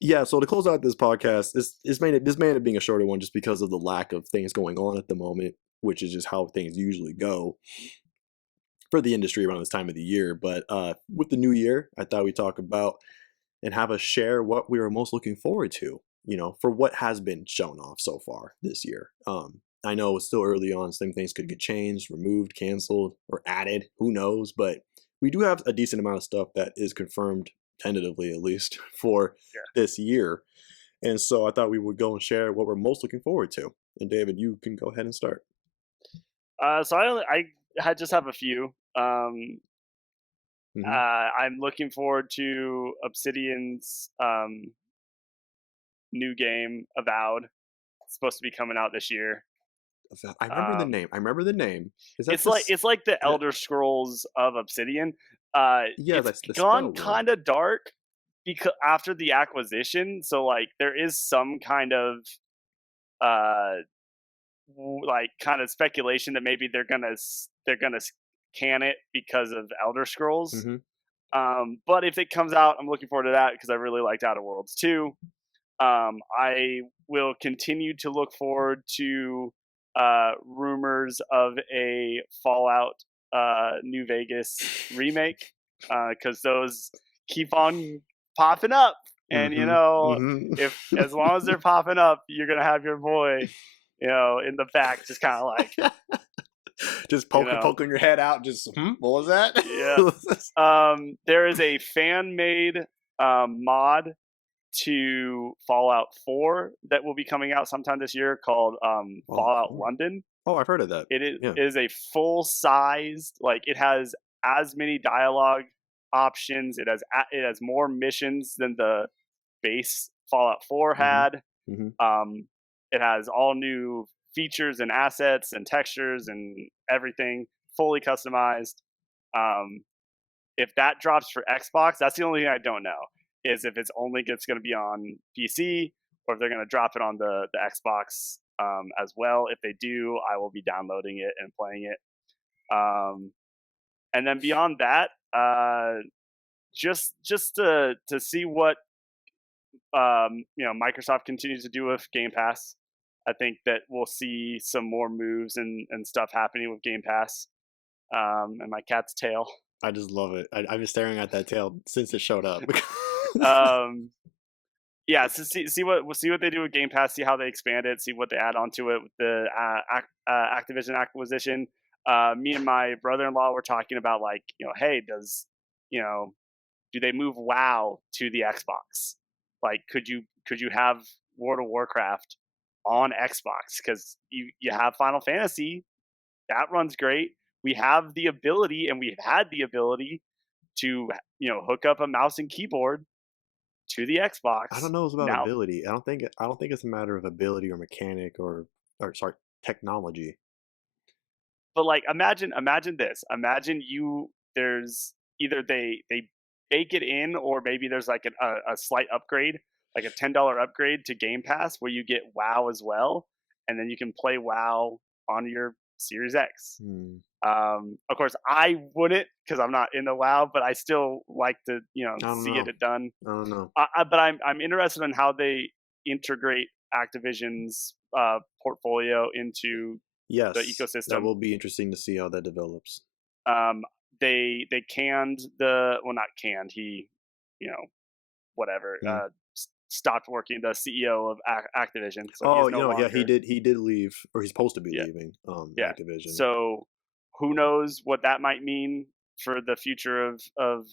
Yeah. So to close out this podcast, this may end up being a shorter one just because of the lack of things going on at the moment, which is just how things usually go for the industry around this time of the year. But with the new year, I thought we'd talk about and have us share what we were most looking forward to, for what has been shown off so far this year. I know it's still early on, some things could get changed, removed, canceled, or added, who knows, but we do have a decent amount of stuff that is confirmed, tentatively at least, for this year. And so I thought we would go and share what we're most looking forward to. And David, you can go ahead and start. So I just have a few. I'm looking forward to Obsidian's new game, Avowed. It's supposed to be coming out this year. I remember the name. It's like the Elder Scrolls of Obsidian. It's gone kind of dark because after the acquisition. So like there is some kind of speculation that maybe they're gonna can it because of Elder Scrolls. But if it comes out, I'm looking forward to that because I really liked Outer Worlds 2. I will continue to look forward to rumors of a Fallout New Vegas remake because those keep on popping up. And if as long as they're popping up, you're gonna have your boy, in the back, just kind of like. Just poking your head out. Just what was that? Yeah. There is a fan-made mod to Fallout 4 that will be coming out sometime this year called Fallout London. Oh, I've heard of that. It is a full-sized, it has as many dialogue options. It has more missions than the base Fallout 4 had. It has all new features and assets and textures and everything fully customized. If that drops for Xbox, that's the only thing I don't know is if it's only going to be on PC or if they're going to drop it on the Xbox as well. If they do, I will be downloading it and playing it. And then beyond that, just to see what Microsoft continues to do with Game Pass. I think that we'll see some more moves and stuff happening with Game Pass. And my cat's tail. I just love it. I've been staring at that tail since it showed up. Yeah, so see what they do with Game Pass, see how they expand it, see what they add onto it with the Activision acquisition. Me and my brother-in-law were talking about hey, do they move WoW to the Xbox? Like, could you have World of Warcraft on Xbox? Because you have Final Fantasy, that runs great. We have the ability, and we've had the ability to hook up a mouse and keyboard to the Xbox. I don't know about ability. I don't think it's a matter of ability or mechanic or technology. But imagine this. Imagine there's either they bake it in, or maybe there's a slight upgrade, like a $10 upgrade to Game Pass where you get WoW as well, and then you can play WoW on your Series X. Of course, I wouldn't because I'm not into WoW, but I still like to see it done. I don't know. But I'm interested in how they integrate Activision's portfolio into the ecosystem. That will be interesting to see how that develops. They canned not canned. He, stopped working. The CEO of Activision. So he did leave, or he's supposed to be leaving. Activision. So who knows what that might mean for the future of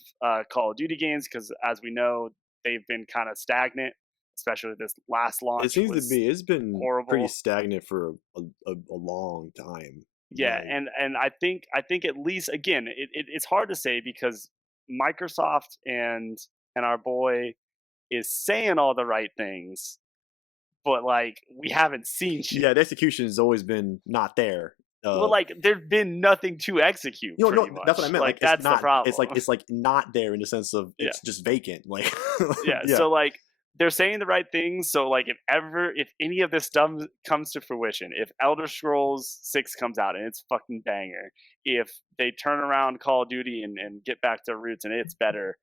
Call of Duty games? Because as we know, they've been kind of stagnant, especially this last launch. It seems to be. It's been horrible. Pretty stagnant for a long time. Yeah, and I think at least, again, it's hard to say because Microsoft and our boy is saying all the right things, but we haven't seen shit. Yeah, the execution has always been not there. Well, like there's been nothing to execute. No, much. that's what I meant. Like that's the problem. It's like not there in the sense of it's just vacant. Like yeah. So like they're saying the right things. So like if any of this stuff comes to fruition, if Elder Scrolls 6 comes out and it's fucking banger, if they turn around Call of Duty and get back to roots and it's better,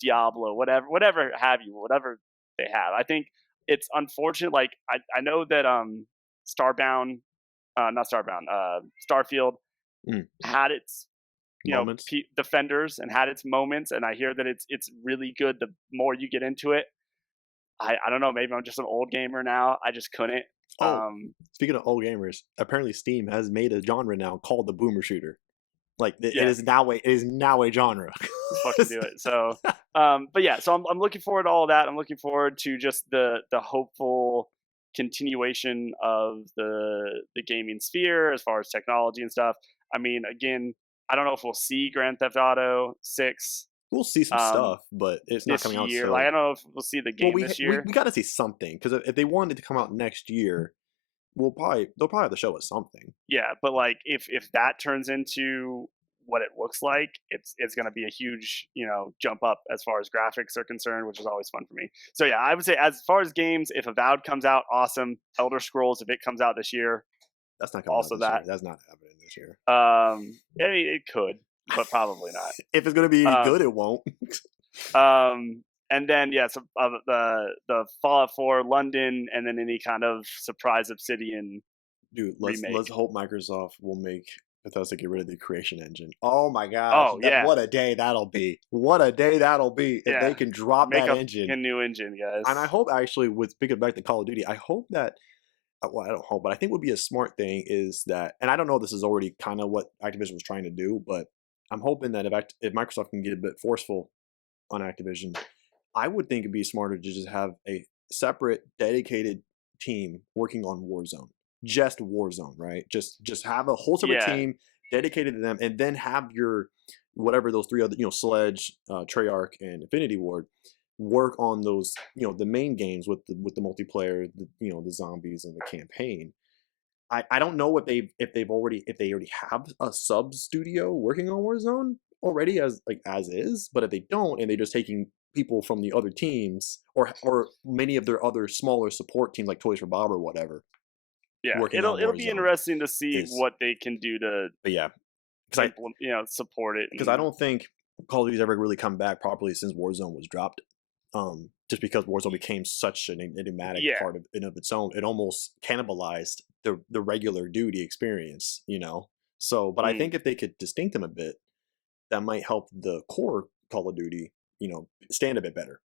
Diablo, whatever have you, whatever they have. I think it's unfortunate. Like I know that Starbound, not Starbound, Starfield had its moments. Defenders and had its moments, and I hear that it's really good the more you get into it. I don't know, maybe I'm just an old gamer now. I just couldn't. Speaking of old gamers, apparently Steam has made a genre now called the boomer shooter. Like it is now a genre. Fucking do it. So but yeah, so I'm looking forward to all that. I'm looking forward to just the hopeful continuation of the gaming sphere as far as technology and stuff. I mean, again, I don't know if we'll see Grand Theft Auto 6. We'll see some stuff, but it's not coming out year. so... Like, I don't know if we'll see the game this year. We got to see something, because if they wanted to come out next year, they'll probably have to show us something. Yeah, but like if that turns into what it looks like, it's going to be a huge jump up as far as graphics are concerned, which is always fun for me. So yeah, I would say as far as games, if Avowed comes out, awesome. Elder Scrolls, if it comes out this year, that's not coming also out this year. That's not happening this year. I mean, it could, but probably not. If it's going to be good, it won't. And then so the Fallout 4 London, and then any kind of surprise Obsidian. Dude, let's hope Microsoft will make Bethesda get rid of the creation engine. Oh my gosh! Oh what a day that'll be! What a day that'll be if they can drop that engine. A new engine, guys. And I hope actually, with speaking back to Call of Duty, I hope that. Well, I don't hope, but I think would be a smart thing is that, and I don't know if this is already kind of what Activision was trying to do, but I'm hoping that if Microsoft can get a bit forceful on Activision, I would think it'd be smarter to just have a separate, dedicated team working on Warzone. Just Warzone, right? Just have a whole separate team dedicated to them, and then have your whatever those three other, Sledge, Treyarch, and Infinity Ward work on those, the main games with the multiplayer, the zombies and the campaign. I don't know if they already have a sub studio working on Warzone already as is, but if they don't, and they're just taking people from the other teams or many of their other smaller support teams like Toys for Bob or whatever. Yeah, it'll be interesting to see what they can do to support it. Because I don't think Call of Duty's ever really come back properly since Warzone was dropped. Just because Warzone became such an enigmatic part of its own, it almost cannibalized the regular duty experience, So, but I think if they could distinct them a bit, that might help the core Call of Duty, stand a bit better,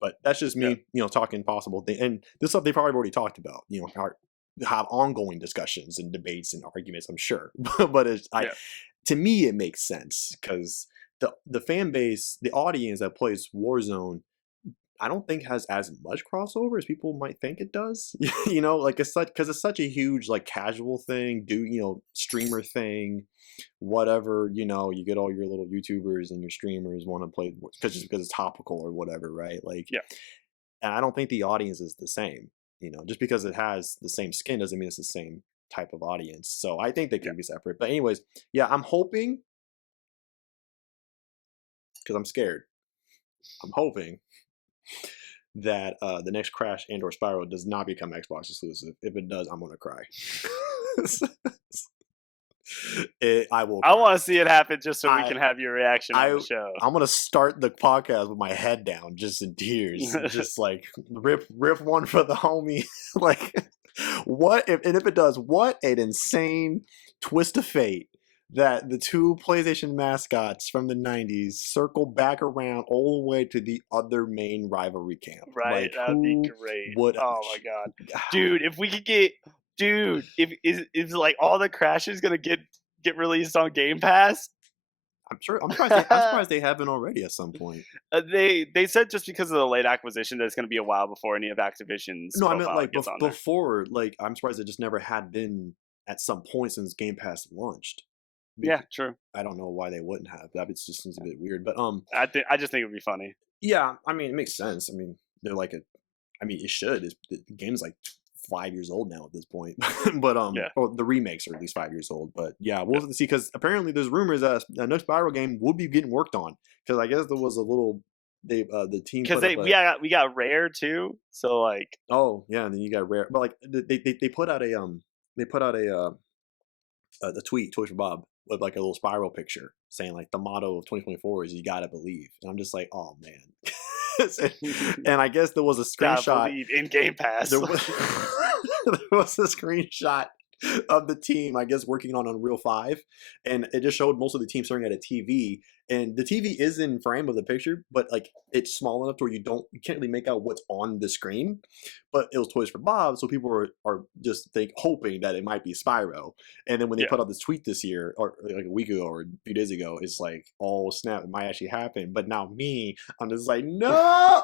But that's just me, talking possible thing, and this stuff they've probably already talked about, have ongoing discussions and debates and arguments, I'm sure. But to me, it makes sense because the fan base, the audience that plays Warzone, I don't think has as much crossover as people might think it does. Because it's such a huge casual thing, streamer thing, whatever. You get all your little YouTubers and your streamers want to play because it's topical or whatever, right? And I don't think the audience is the same. Just because it has the same skin doesn't mean it's the same type of audience. So I think they can be separate. But anyways, I'm hoping, because I'm scared, I'm hoping that the next Crash and/or Spyro does not become Xbox exclusive. If it does, I'm gonna cry. I will. I want to see it happen just so we can have your reaction on the show. I'm gonna start the podcast with my head down, just in tears, just rip one for the homie. What if it does? What an insane twist of fate that the two PlayStation mascots from the 90s circle back around all the way to the other main rivalry camp. Right, that'd be great. Oh my god, dude! If we could get, if all the Crashes gonna get released on Game Pass? I'm surprised they haven't already at some point. They said just because of the late acquisition that it's gonna be a while before any of Activision's. No, I meant before. I'm surprised it just never had been at some point since Game Pass launched. Yeah, true. I don't know why they wouldn't have. That just seems a bit weird, but I just think it would be funny. Yeah, I mean, it makes sense. I mean, they're it should. The game's 5 years old now at this point. But Yeah. or the remakes are at least 5 years old. But yeah, we'll have to see, because apparently there's rumors that a next Spyro game will be getting worked on, because I guess there was a little the team Because put up we got Rare too, so like oh yeah, and then you got Rare, but like they put out a tweet, Toys for Bob, with like a little Spyro picture saying like the motto of 2024 is "You gotta believe," and I'm just like, oh man. And I guess there was a gotta screenshot. believe in Game Pass. There was, there was a screenshot of the team, I guess, working on Unreal 5, and it just showed most of the team staring at a TV, and the TV is in frame of the picture, but like it's small enough to where you can't really make out what's on the screen. But it was Toys for Bob, so people are just hoping that it might be Spyro. And then when they put out this tweet this year, or like a week ago or a few days ago, it's like, oh snap, it might actually happen. But now I'm just like, no.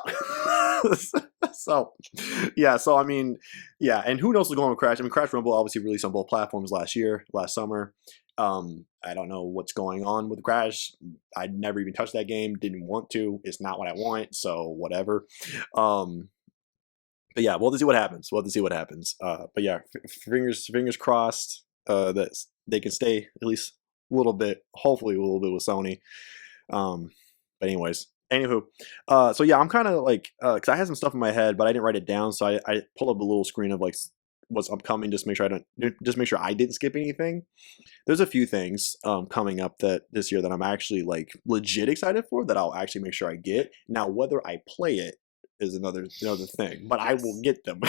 So yeah, so I mean, yeah, and who knows what's going on with Crash? I mean, Crash Rumble obviously released on both platforms last summer. I don't know what's going on with Crash. I'd never even touched that game, didn't want to. It's not what I want, so whatever. But yeah, we'll have to see what happens. But yeah, fingers crossed that they can stay at least a little bit, hopefully a little bit with Sony. But anyways, anywho, so yeah, I'm kind of like, because I had some stuff in my head, but I didn't write it down, so I pulled up a little screen of like what's upcoming, just make sure I didn't skip anything. There's a few things coming up that this year that I'm actually like legit excited for, that I'll actually make sure I get. Now, whether I play it is another thing, but I will get them.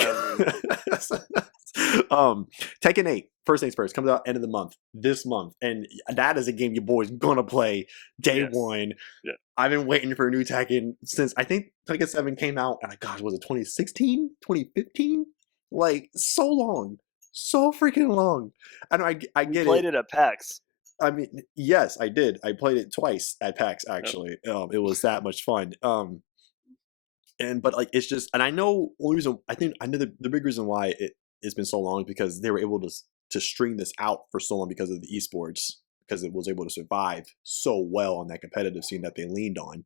Tekken 8, first things first, comes out end of the month, this month, and that is a game your boy's gonna play day one. Yeah. I've been waiting for a new Tekken since I think Tekken 7 came out, and gosh, was it 2016, 2015? Like, so long, so freaking long. And I get played it at PAX. I mean, yes, I did. I played it twice at PAX, actually. Yep. It was that much fun. But like, it's just, and I know the big reason why it's been so long is because they were able to string this out for so long because of the esports, because it was able to survive so well on that competitive scene that they leaned on,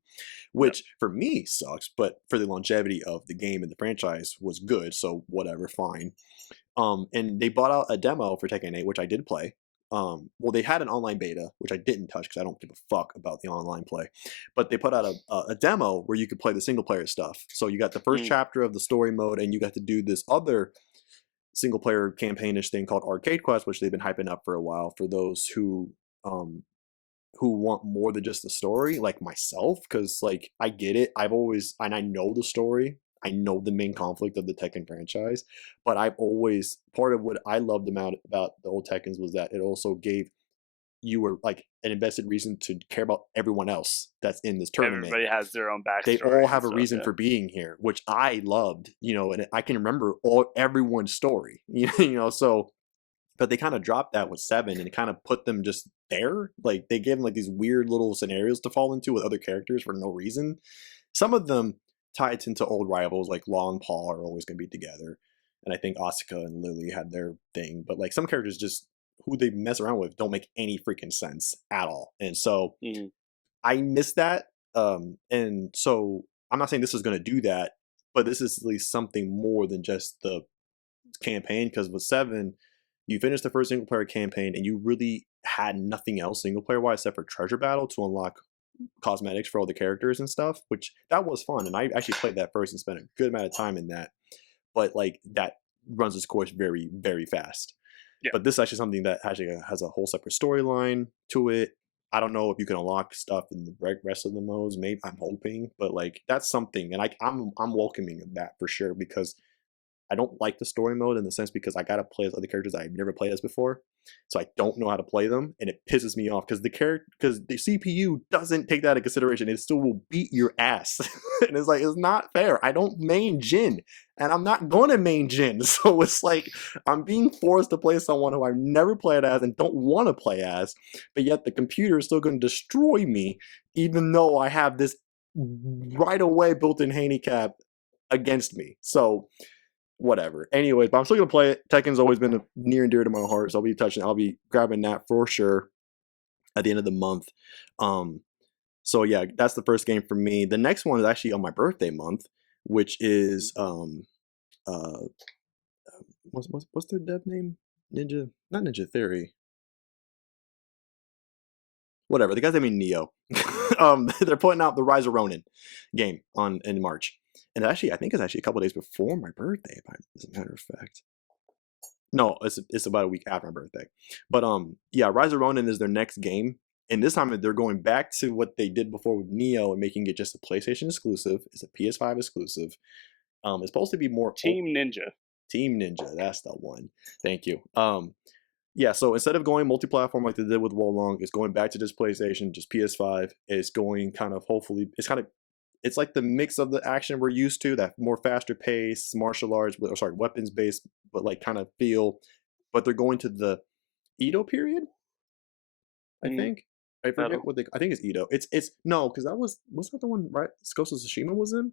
which for me sucks, but for the longevity of the game and the franchise was good. So whatever, fine. And they brought out a demo for Tekken 8, which I did play. Well, they had an online beta, which I didn't touch because I don't give a fuck about the online play. But they put out a demo where you could play the single player stuff. So you got the first chapter of the story mode, and you got to do this other single player campaignish thing called Arcade Quest, which they've been hyping up for a while for those who want more than just the story, like myself, because like I get it. I know the story. I know the main conflict of the Tekken franchise, but part of what I loved about the old Tekkens was that it also gave you like an invested reason to care about everyone else that's in this tournament. Everybody has their own backstory. They all have a reason for being here, which I loved, and I can remember everyone's story, so. But they kind of dropped that with 7 and kind of put them just there. Like they gave them like these weird little scenarios to fall into with other characters for no reason. Some of them tied into old rivals, like Law and Paul are always going to be together. And I think Asuka and Lily had their thing. But like some characters just who they mess around with don't make any freaking sense at all. And so I miss that. And so I'm not saying this is going to do that, but this is at least something more than just the campaign. Because with 7, you finished the first single player campaign and you really had nothing else single player wise except for treasure battle to unlock cosmetics for all the characters and stuff, which that was fun. And I actually played that first and spent a good amount of time in that. But like that runs its course very, very fast. Yeah. But this is actually something that actually has a whole separate storyline to it. I don't know if you can unlock stuff in the rest of the modes. Maybe, I'm hoping, but like that's something, and I'm welcoming that for sure, because I don't like the story mode in the sense because I gotta play as other characters I've never played as before, so I don't know how to play them, and it pisses me off because the CPU doesn't take that into consideration. It still will beat your ass, and it's like, it's not fair. I don't main Jin, and I'm not gonna main Jin, so it's like I'm being forced to play someone who I've never played as and don't want to play as, but yet the computer is still going to destroy me, even though I have this right away built-in handicap against me. So. Whatever. Anyways, but I'm still gonna play it. Tekken's always been near and dear to my heart, so I'll be grabbing that for sure at the end of the month. So yeah, that's the first game for me. The next one is actually on my birthday month, which is what's their dev name? Not Ninja Theory. Whatever. The guy's name is Neo. They're putting out the Rise of Ronin game in March, and actually, I think it's actually a couple days before my birthday, as a matter of fact. No, it's about a week after my birthday. But yeah, Rise of Ronin is their next game, and this time they're going back to what they did before with Neo and making it just a PlayStation exclusive. It's a PS5 exclusive. It's supposed to be more Team Ninja. Team Ninja, that's the one. Thank you. Yeah, so instead of going multi-platform like they did with Wolong, it's going back to just PlayStation, just PS5. It's going kind of it's like the mix of the action we're used to, that more faster pace, martial arts, weapons based, but like kind of feel. But they're going to the Edo period, I think. I forget what I think it's Edo. It's no, because was that the one right? Ghost of Tsushima was in.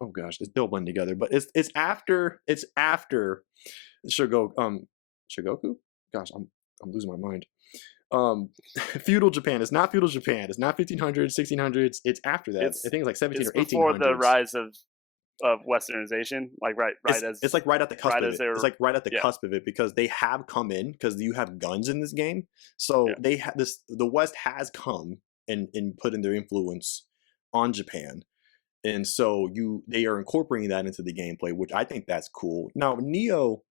Oh gosh, it's still blend together, but it's after Shigoku. Gosh, I'm losing my mind. Feudal Japan. It's not feudal Japan. It's not 1500s, 1600s. It's after that. I think it's like 17 or 1800s. Before the rise of westernization, like it's like right at the cusp of it. It's like right at the cusp of it, because they have come in, because you have guns in this game. So they have the West has come and put in their influence on Japan. And so they are incorporating that into the gameplay, which I think that's cool. Now, Neo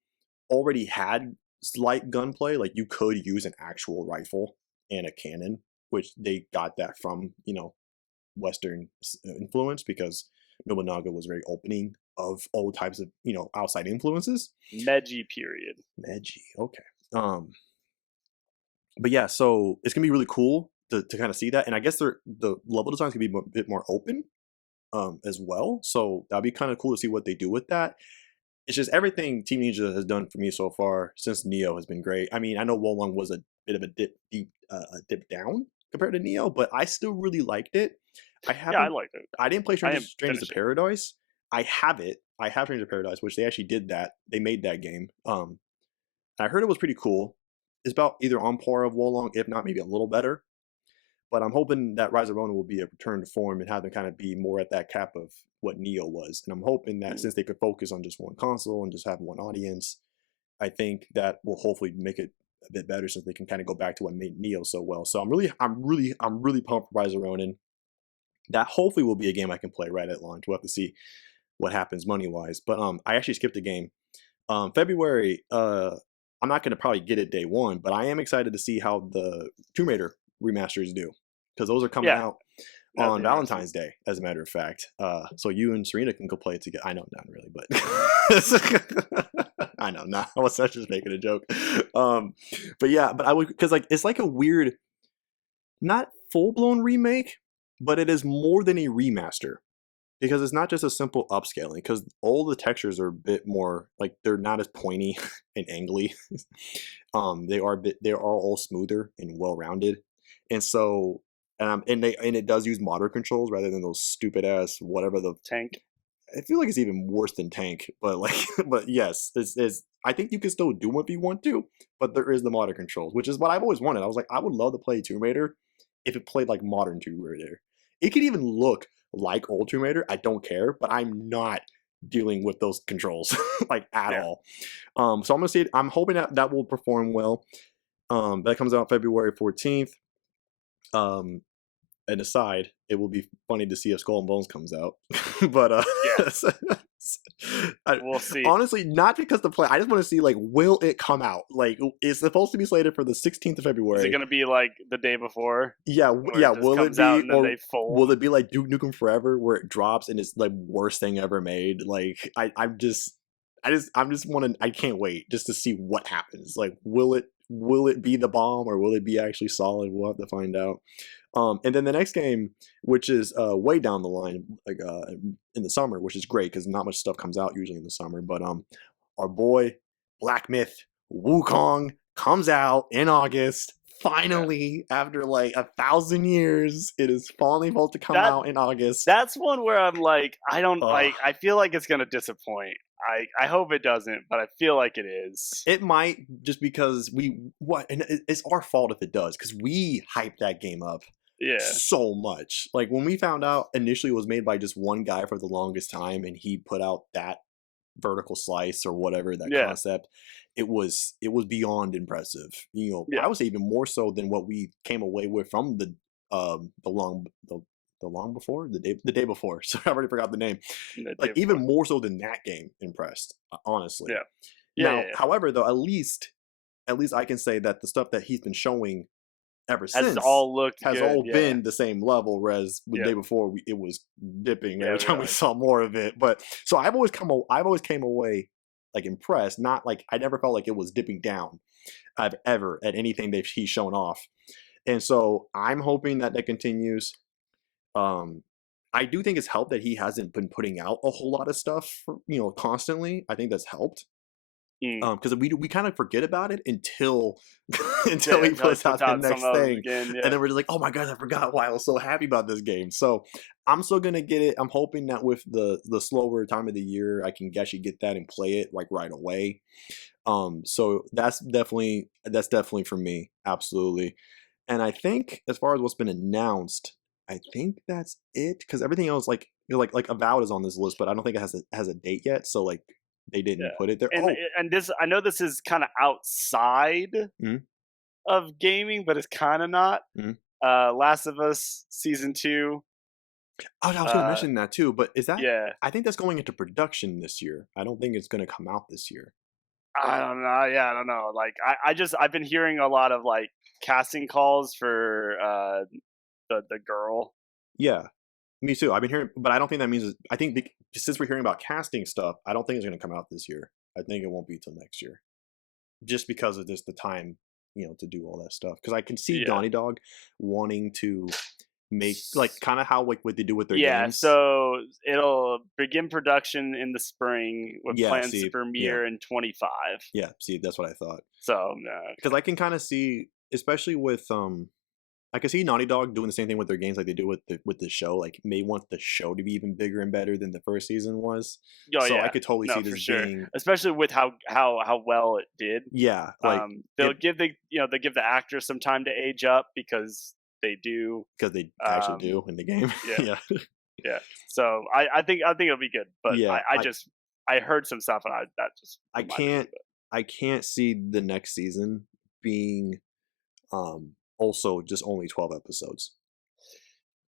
already had slight gunplay, like you could use an actual rifle and a cannon, which they got that from Western influence, because Nobunaga was very opening of all types of outside influences. Meiji period. Okay. But yeah, so it's gonna be really cool to kind of see that, and I guess the level design is gonna be a bit more open as well. So that'd be kind of cool to see what they do with that. It's just everything Team Ninja has done for me so far since Neo has been great. I mean, I know Wolong was a bit of a dip down compared to Neo, but I still really liked it. I liked it. I didn't play Strangers of Paradise. I have it. I have Strangers of Paradise, which they actually did that. They made that game. I heard it was pretty cool. It's about either on par of Wolong, if not maybe a little better. But I'm hoping that Rise of Ronin will be a return to form and have them kind of be more at that cap of what Neo was. And I'm hoping that since they could focus on just one console and just have one audience, I think that will hopefully make it a bit better, since they can kind of go back to what made Neo so well. So I'm really pumped for Rise of Ronin. That hopefully will be a game I can play right at launch. We'll have to see what happens money-wise. But I actually skipped a game. February, I'm not going to probably get it day one, but I am excited to see how the Tomb Raider remasters do, because those are coming out on Valentine's Day, as a matter of fact. So you and Serena can go play it together. I know, not really, but I know, I was just making a joke. But yeah, but I would, because like it's like a weird, not full-blown remake, but it is more than a remaster, because it's not just a simple upscaling, because all the textures are a bit more like, they're not as pointy and angly. They are all smoother and well-rounded. And so, and it does use modern controls rather than those stupid ass whatever the tank. I feel like it's even worse than tank, but but yes, I think you can still do it if you want to, but there is the modern controls, which is what I've always wanted. I was like, I would love to play Tomb Raider if it played like modern Tomb Raider. It could even look like old Tomb Raider. I don't care, but I'm not dealing with those controls like at all. So I'm gonna see it. I'm hoping that will perform well. That comes out February 14th. And aside, it will be funny to see if Skull and Bones comes out. But we'll see. Honestly, not because I just want to see, like, will it come out? Like, it's supposed to be slated for the 16th of February. Is it going to be like the day before? Yeah. Will it be, or will it be like Duke Nukem Forever, where it drops and it's like worst thing ever made? Like, I can't wait just to see what happens. Like, will it be the bomb, or will it be actually solid? We'll have to find out. And then the next game, which is way down the line, like in the summer, which is great because not much stuff comes out usually in the summer. But our boy Black Myth Wukong comes out in August. Finally, after like 1,000 years, it is finally supposed to come out in August. That's one where I'm like, I feel like it's gonna disappoint. I hope it doesn't, but I feel like it is. It might, just because and it's our fault if it does, because we hyped that game up so much. Like when we found out initially it was made by just one guy for the longest time, and he put out that vertical slice or whatever, that Yeah. concept, it was beyond impressive. Yeah. I would say even more so than what we came away with from the long before, the day before. So I already forgot the name. The day Like even before. more so than that game impressed, honestly. Yeah. Yeah. Now, Yeah. however, though, at least I can say that the stuff that he's been showing ever Has since all looked has good. all Yeah. been the same level, whereas the Yeah. day before it was dipping Yeah. every time we saw more of it. But so I've always came away like impressed, not like I never felt like it was dipping down. I've ever at anything he's shown off, and so I'm hoping that continues. Um, I do think it's helped that he hasn't been putting out a whole lot of stuff, constantly. I think that's helped. Mm. Because we kind of forget about it until Yeah, he until he puts out puts the out some next of thing, again. and Yeah. then we're just like, oh my god, I forgot why I was so happy about this game. So I'm still gonna get it. I'm hoping that with the slower time of the year, I can actually get that and play it like right away. So that's definitely for me, absolutely. And I think as far as what's been announced, I think that's it because everything else, like like Avowed is on this list, but I don't think it has a date yet. So like they didn't Yeah. put it there. And Oh, this, I know this is kind of outside mhm, of gaming, but it's kind of not. mhm. Last of Us season 2. Oh, I was going to Uh, mention that too, but is that? yeah. I think that's going into production this year. I don't think it's going to come out this year. I don't know. Yeah, I don't know. Like, I've been hearing a lot of like casting calls for the girl. Yeah, me too. I've been hearing, but I don't think that means. I think since we're hearing about casting stuff, I don't think it's going to come out this year. I think it won't be till next year, just because of just the time, to do all that stuff. Because I can see Yeah. Donnie Dog wanting to make like kind of how like what they do with their Yeah, games. so it'll begin production in the spring with Yeah, plans to see, yeah, premiere in 25. yeah, see, that's what I thought. So, Because I can kind of see, especially with I can see Naughty Dog doing the same thing with their games like they do with the show. Like may want the show to be even bigger and better than the first season was. oh So I yeah, could totally no, see for this sure. being, Especially with how well it did. yeah, like They'll it give they give the actors some time to age up because they do. because they actually Um, do in the game. yeah, Yeah, yeah. So I think it'll be good. But yeah. I heard some stuff and that just I reminded me of can't it. I can't see the next season being also just only 12 episodes.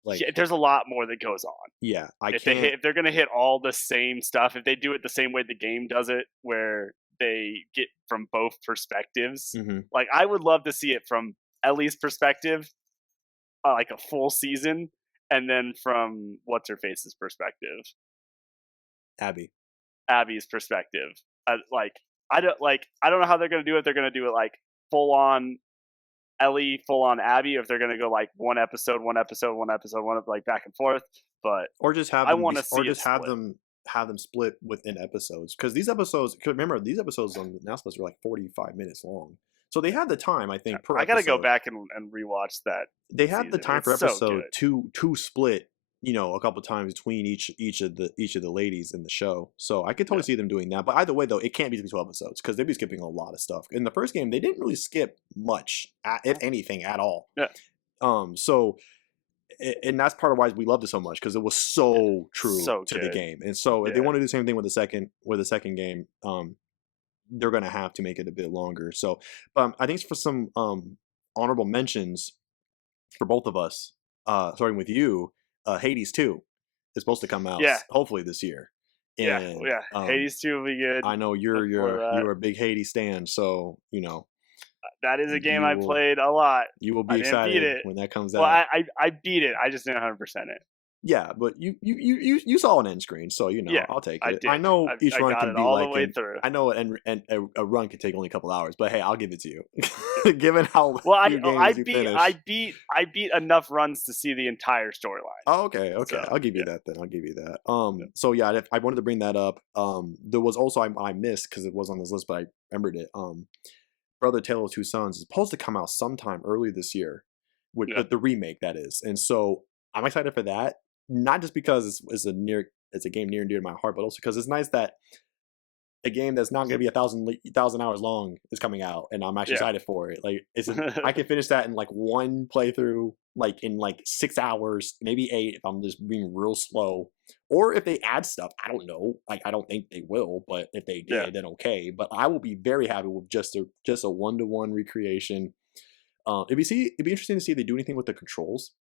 Yeah, Like there's a lot more that goes on. yeah, I If can't. if they're gonna hit all the same stuff, if they do it the same way the game does it, where they get from both perspectives, Mhm. like I would love to see it from Ellie's perspective, like a full season, and then from what's her face's perspective, Abby. Abby's perspective. Like I don't know how they're gonna do it. They're gonna do it like full on Ellie, full on Abby, or if they're gonna go like one episode, like back and forth. But Or just have I them want to or see it just have split. them split within episodes because these episodes. 'Cause remember, these episodes on the announcements were like 45 minutes long, so they had the time. I think per I gotta go episode, back and rewatch that they had the season. time It's per so episode good. to split. A couple times between each of the ladies in the show. So I could totally Yeah, see them doing that. But either way, though, it can't be 12 episodes because they'd be skipping a lot of stuff. In the first game, they didn't really skip much, if anything, at all. yeah, So and that's part of why we loved it so much because it was yeah. so true So to the good. game. And so if they Yeah, want to do the same thing with the second game, they're gonna have to make it a bit longer. So I think for some honorable mentions for both of us, starting with you, Hades 2 is supposed to come out yeah, hopefully this year. yeah, And yeah. Hades 2 will be good. I know Look for that. you're a big Hades stan, so That is a game you I will played a lot. you will I be didn't beat excited it. when that comes Well, out. I beat it. I just didn't 100% it. Yeah, but you saw an end screen, so Yeah, I'll take I it. I did. know each I run got can it be all the like way through. I know a run can take only a couple hours, but hey, I'll give it to Yeah. you. Given how Well, few games you finish. I beat enough runs to see the entire storyline. Oh, okay, okay. So I'll give you yeah, that then. I'll give you that. yeah, So yeah, I wanted to bring that up. There was also I missed because it was on this list, but I remembered it. Brother Tale of Two Sons is supposed to come out sometime early this year, with yeah, the remake that is, and so I'm excited for that. Not just because it's a game near and dear to my heart, but also because it's nice that a game that's not going to be 1,000 hours long is coming out, and I'm actually excited for it. Like, I can finish that in like one playthrough, like in like 6 hours, maybe 8 if I'm just being real slow. Or if they add stuff, I don't know. Like, I don't think they will, but if they did, then okay. But I will be very happy with just a 1-to-1 recreation. It'd be interesting to see if they do anything with the controls,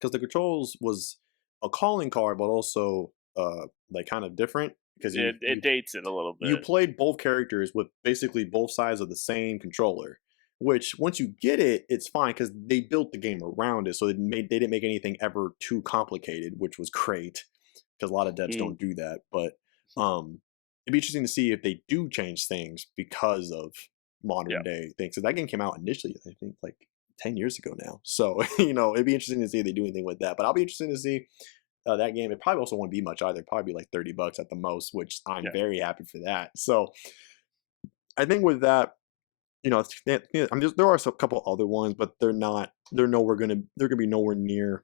because the controls was a calling card, but also like kind of different, because it dates it a little bit. You played both characters with basically both sides of the same controller, which once you get it, it's fine because they built the game around it, so they didn't make anything ever too complicated, which was great because a lot of devs don't do that. But it'd be interesting to see if they do change things because of modern day things. So that game came out initially, I think, like 10 years ago now. So, it'd be interesting to see if they do anything with that. But I'll be interested to see that game. It probably also won't be much either. Probably be like $30 at the most, which I'm very happy for that. So I think with that, there are a couple other ones, but they're gonna be nowhere near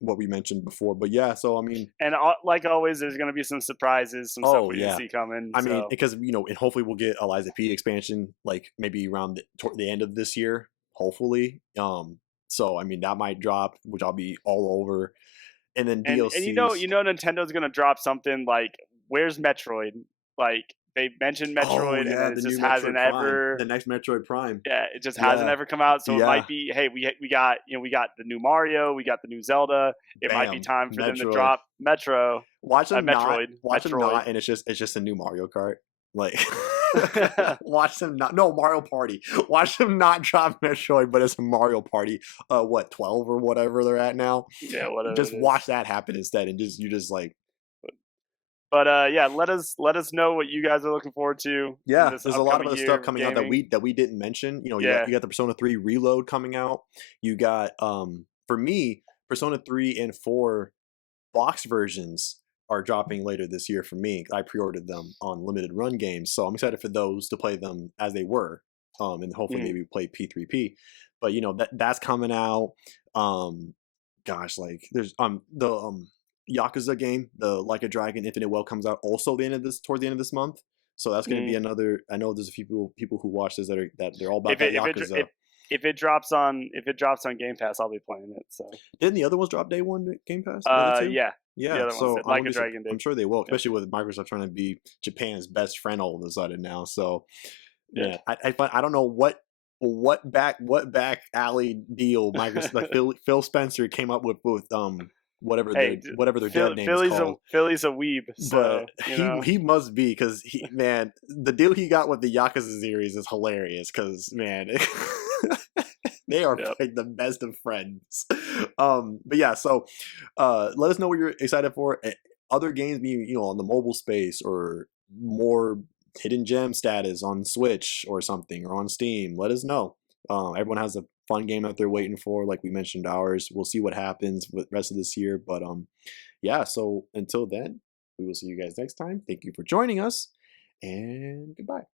what we mentioned before. But yeah, so I mean, and like always, there's gonna be some surprises, some stuff we didn't see coming. I mean, because and hopefully we'll get Eliza P expansion like maybe around toward the end of this year, hopefully. So I mean that might drop, which I'll be all over. And then DLCs. And Nintendo's gonna drop something like, where's Metroid? Like, they mentioned Metroid, and it just hasn't ever. The next Metroid Prime. Yeah, it just hasn't ever come out. So it might be, hey, we got the new Mario, we got the new Zelda. It might be time for them to drop Metroid, and it's just a new Mario Kart. Like, watch them not. No, Mario Party. Watch them not drop Metroid, but it's a Mario Party. 12 or whatever they're at now. Yeah, whatever. Just watch that happen instead, and you just like. But let us know what you guys are looking forward to. Yeah, there's a lot of other stuff coming out that we didn't mention. You got the Persona 3 Reload coming out. You got for me, Persona 3 and 4 box versions are dropping later this year for me. I pre-ordered them on limited run games, so I'm excited for those to play them as they were, and hopefully maybe play P3P. But that's coming out. Gosh, like there's the Yakuza game, the Like a Dragon Infinite Well, comes out also towards the end of this month. So that's going to be another. I know there's a few people who watch this that they're all about Yakuza. If it drops on Game Pass, I'll be playing it. So didn't the other ones drop day one Game Pass? Yeah. So Like a Dragon did. I'm sure they will, especially with Microsoft trying to be Japan's best friend all of a sudden now. So I don't know what back alley deal Microsoft like Phil Spencer came up with whatever their dead name is called. Philly's a weeb, so but he must be, because the deal he got with the Yakuza series is hilarious, because they are like the best of friends. But yeah, so let us know what you're excited for. Other games, on the mobile space, or more hidden gem status on Switch or something, or on Steam. Let us know. Everyone has a fun game that they're waiting for, like we mentioned ours. We'll see what happens with the rest of this year, but yeah, so until then, we will see you guys next time. Thank you for joining us, and goodbye.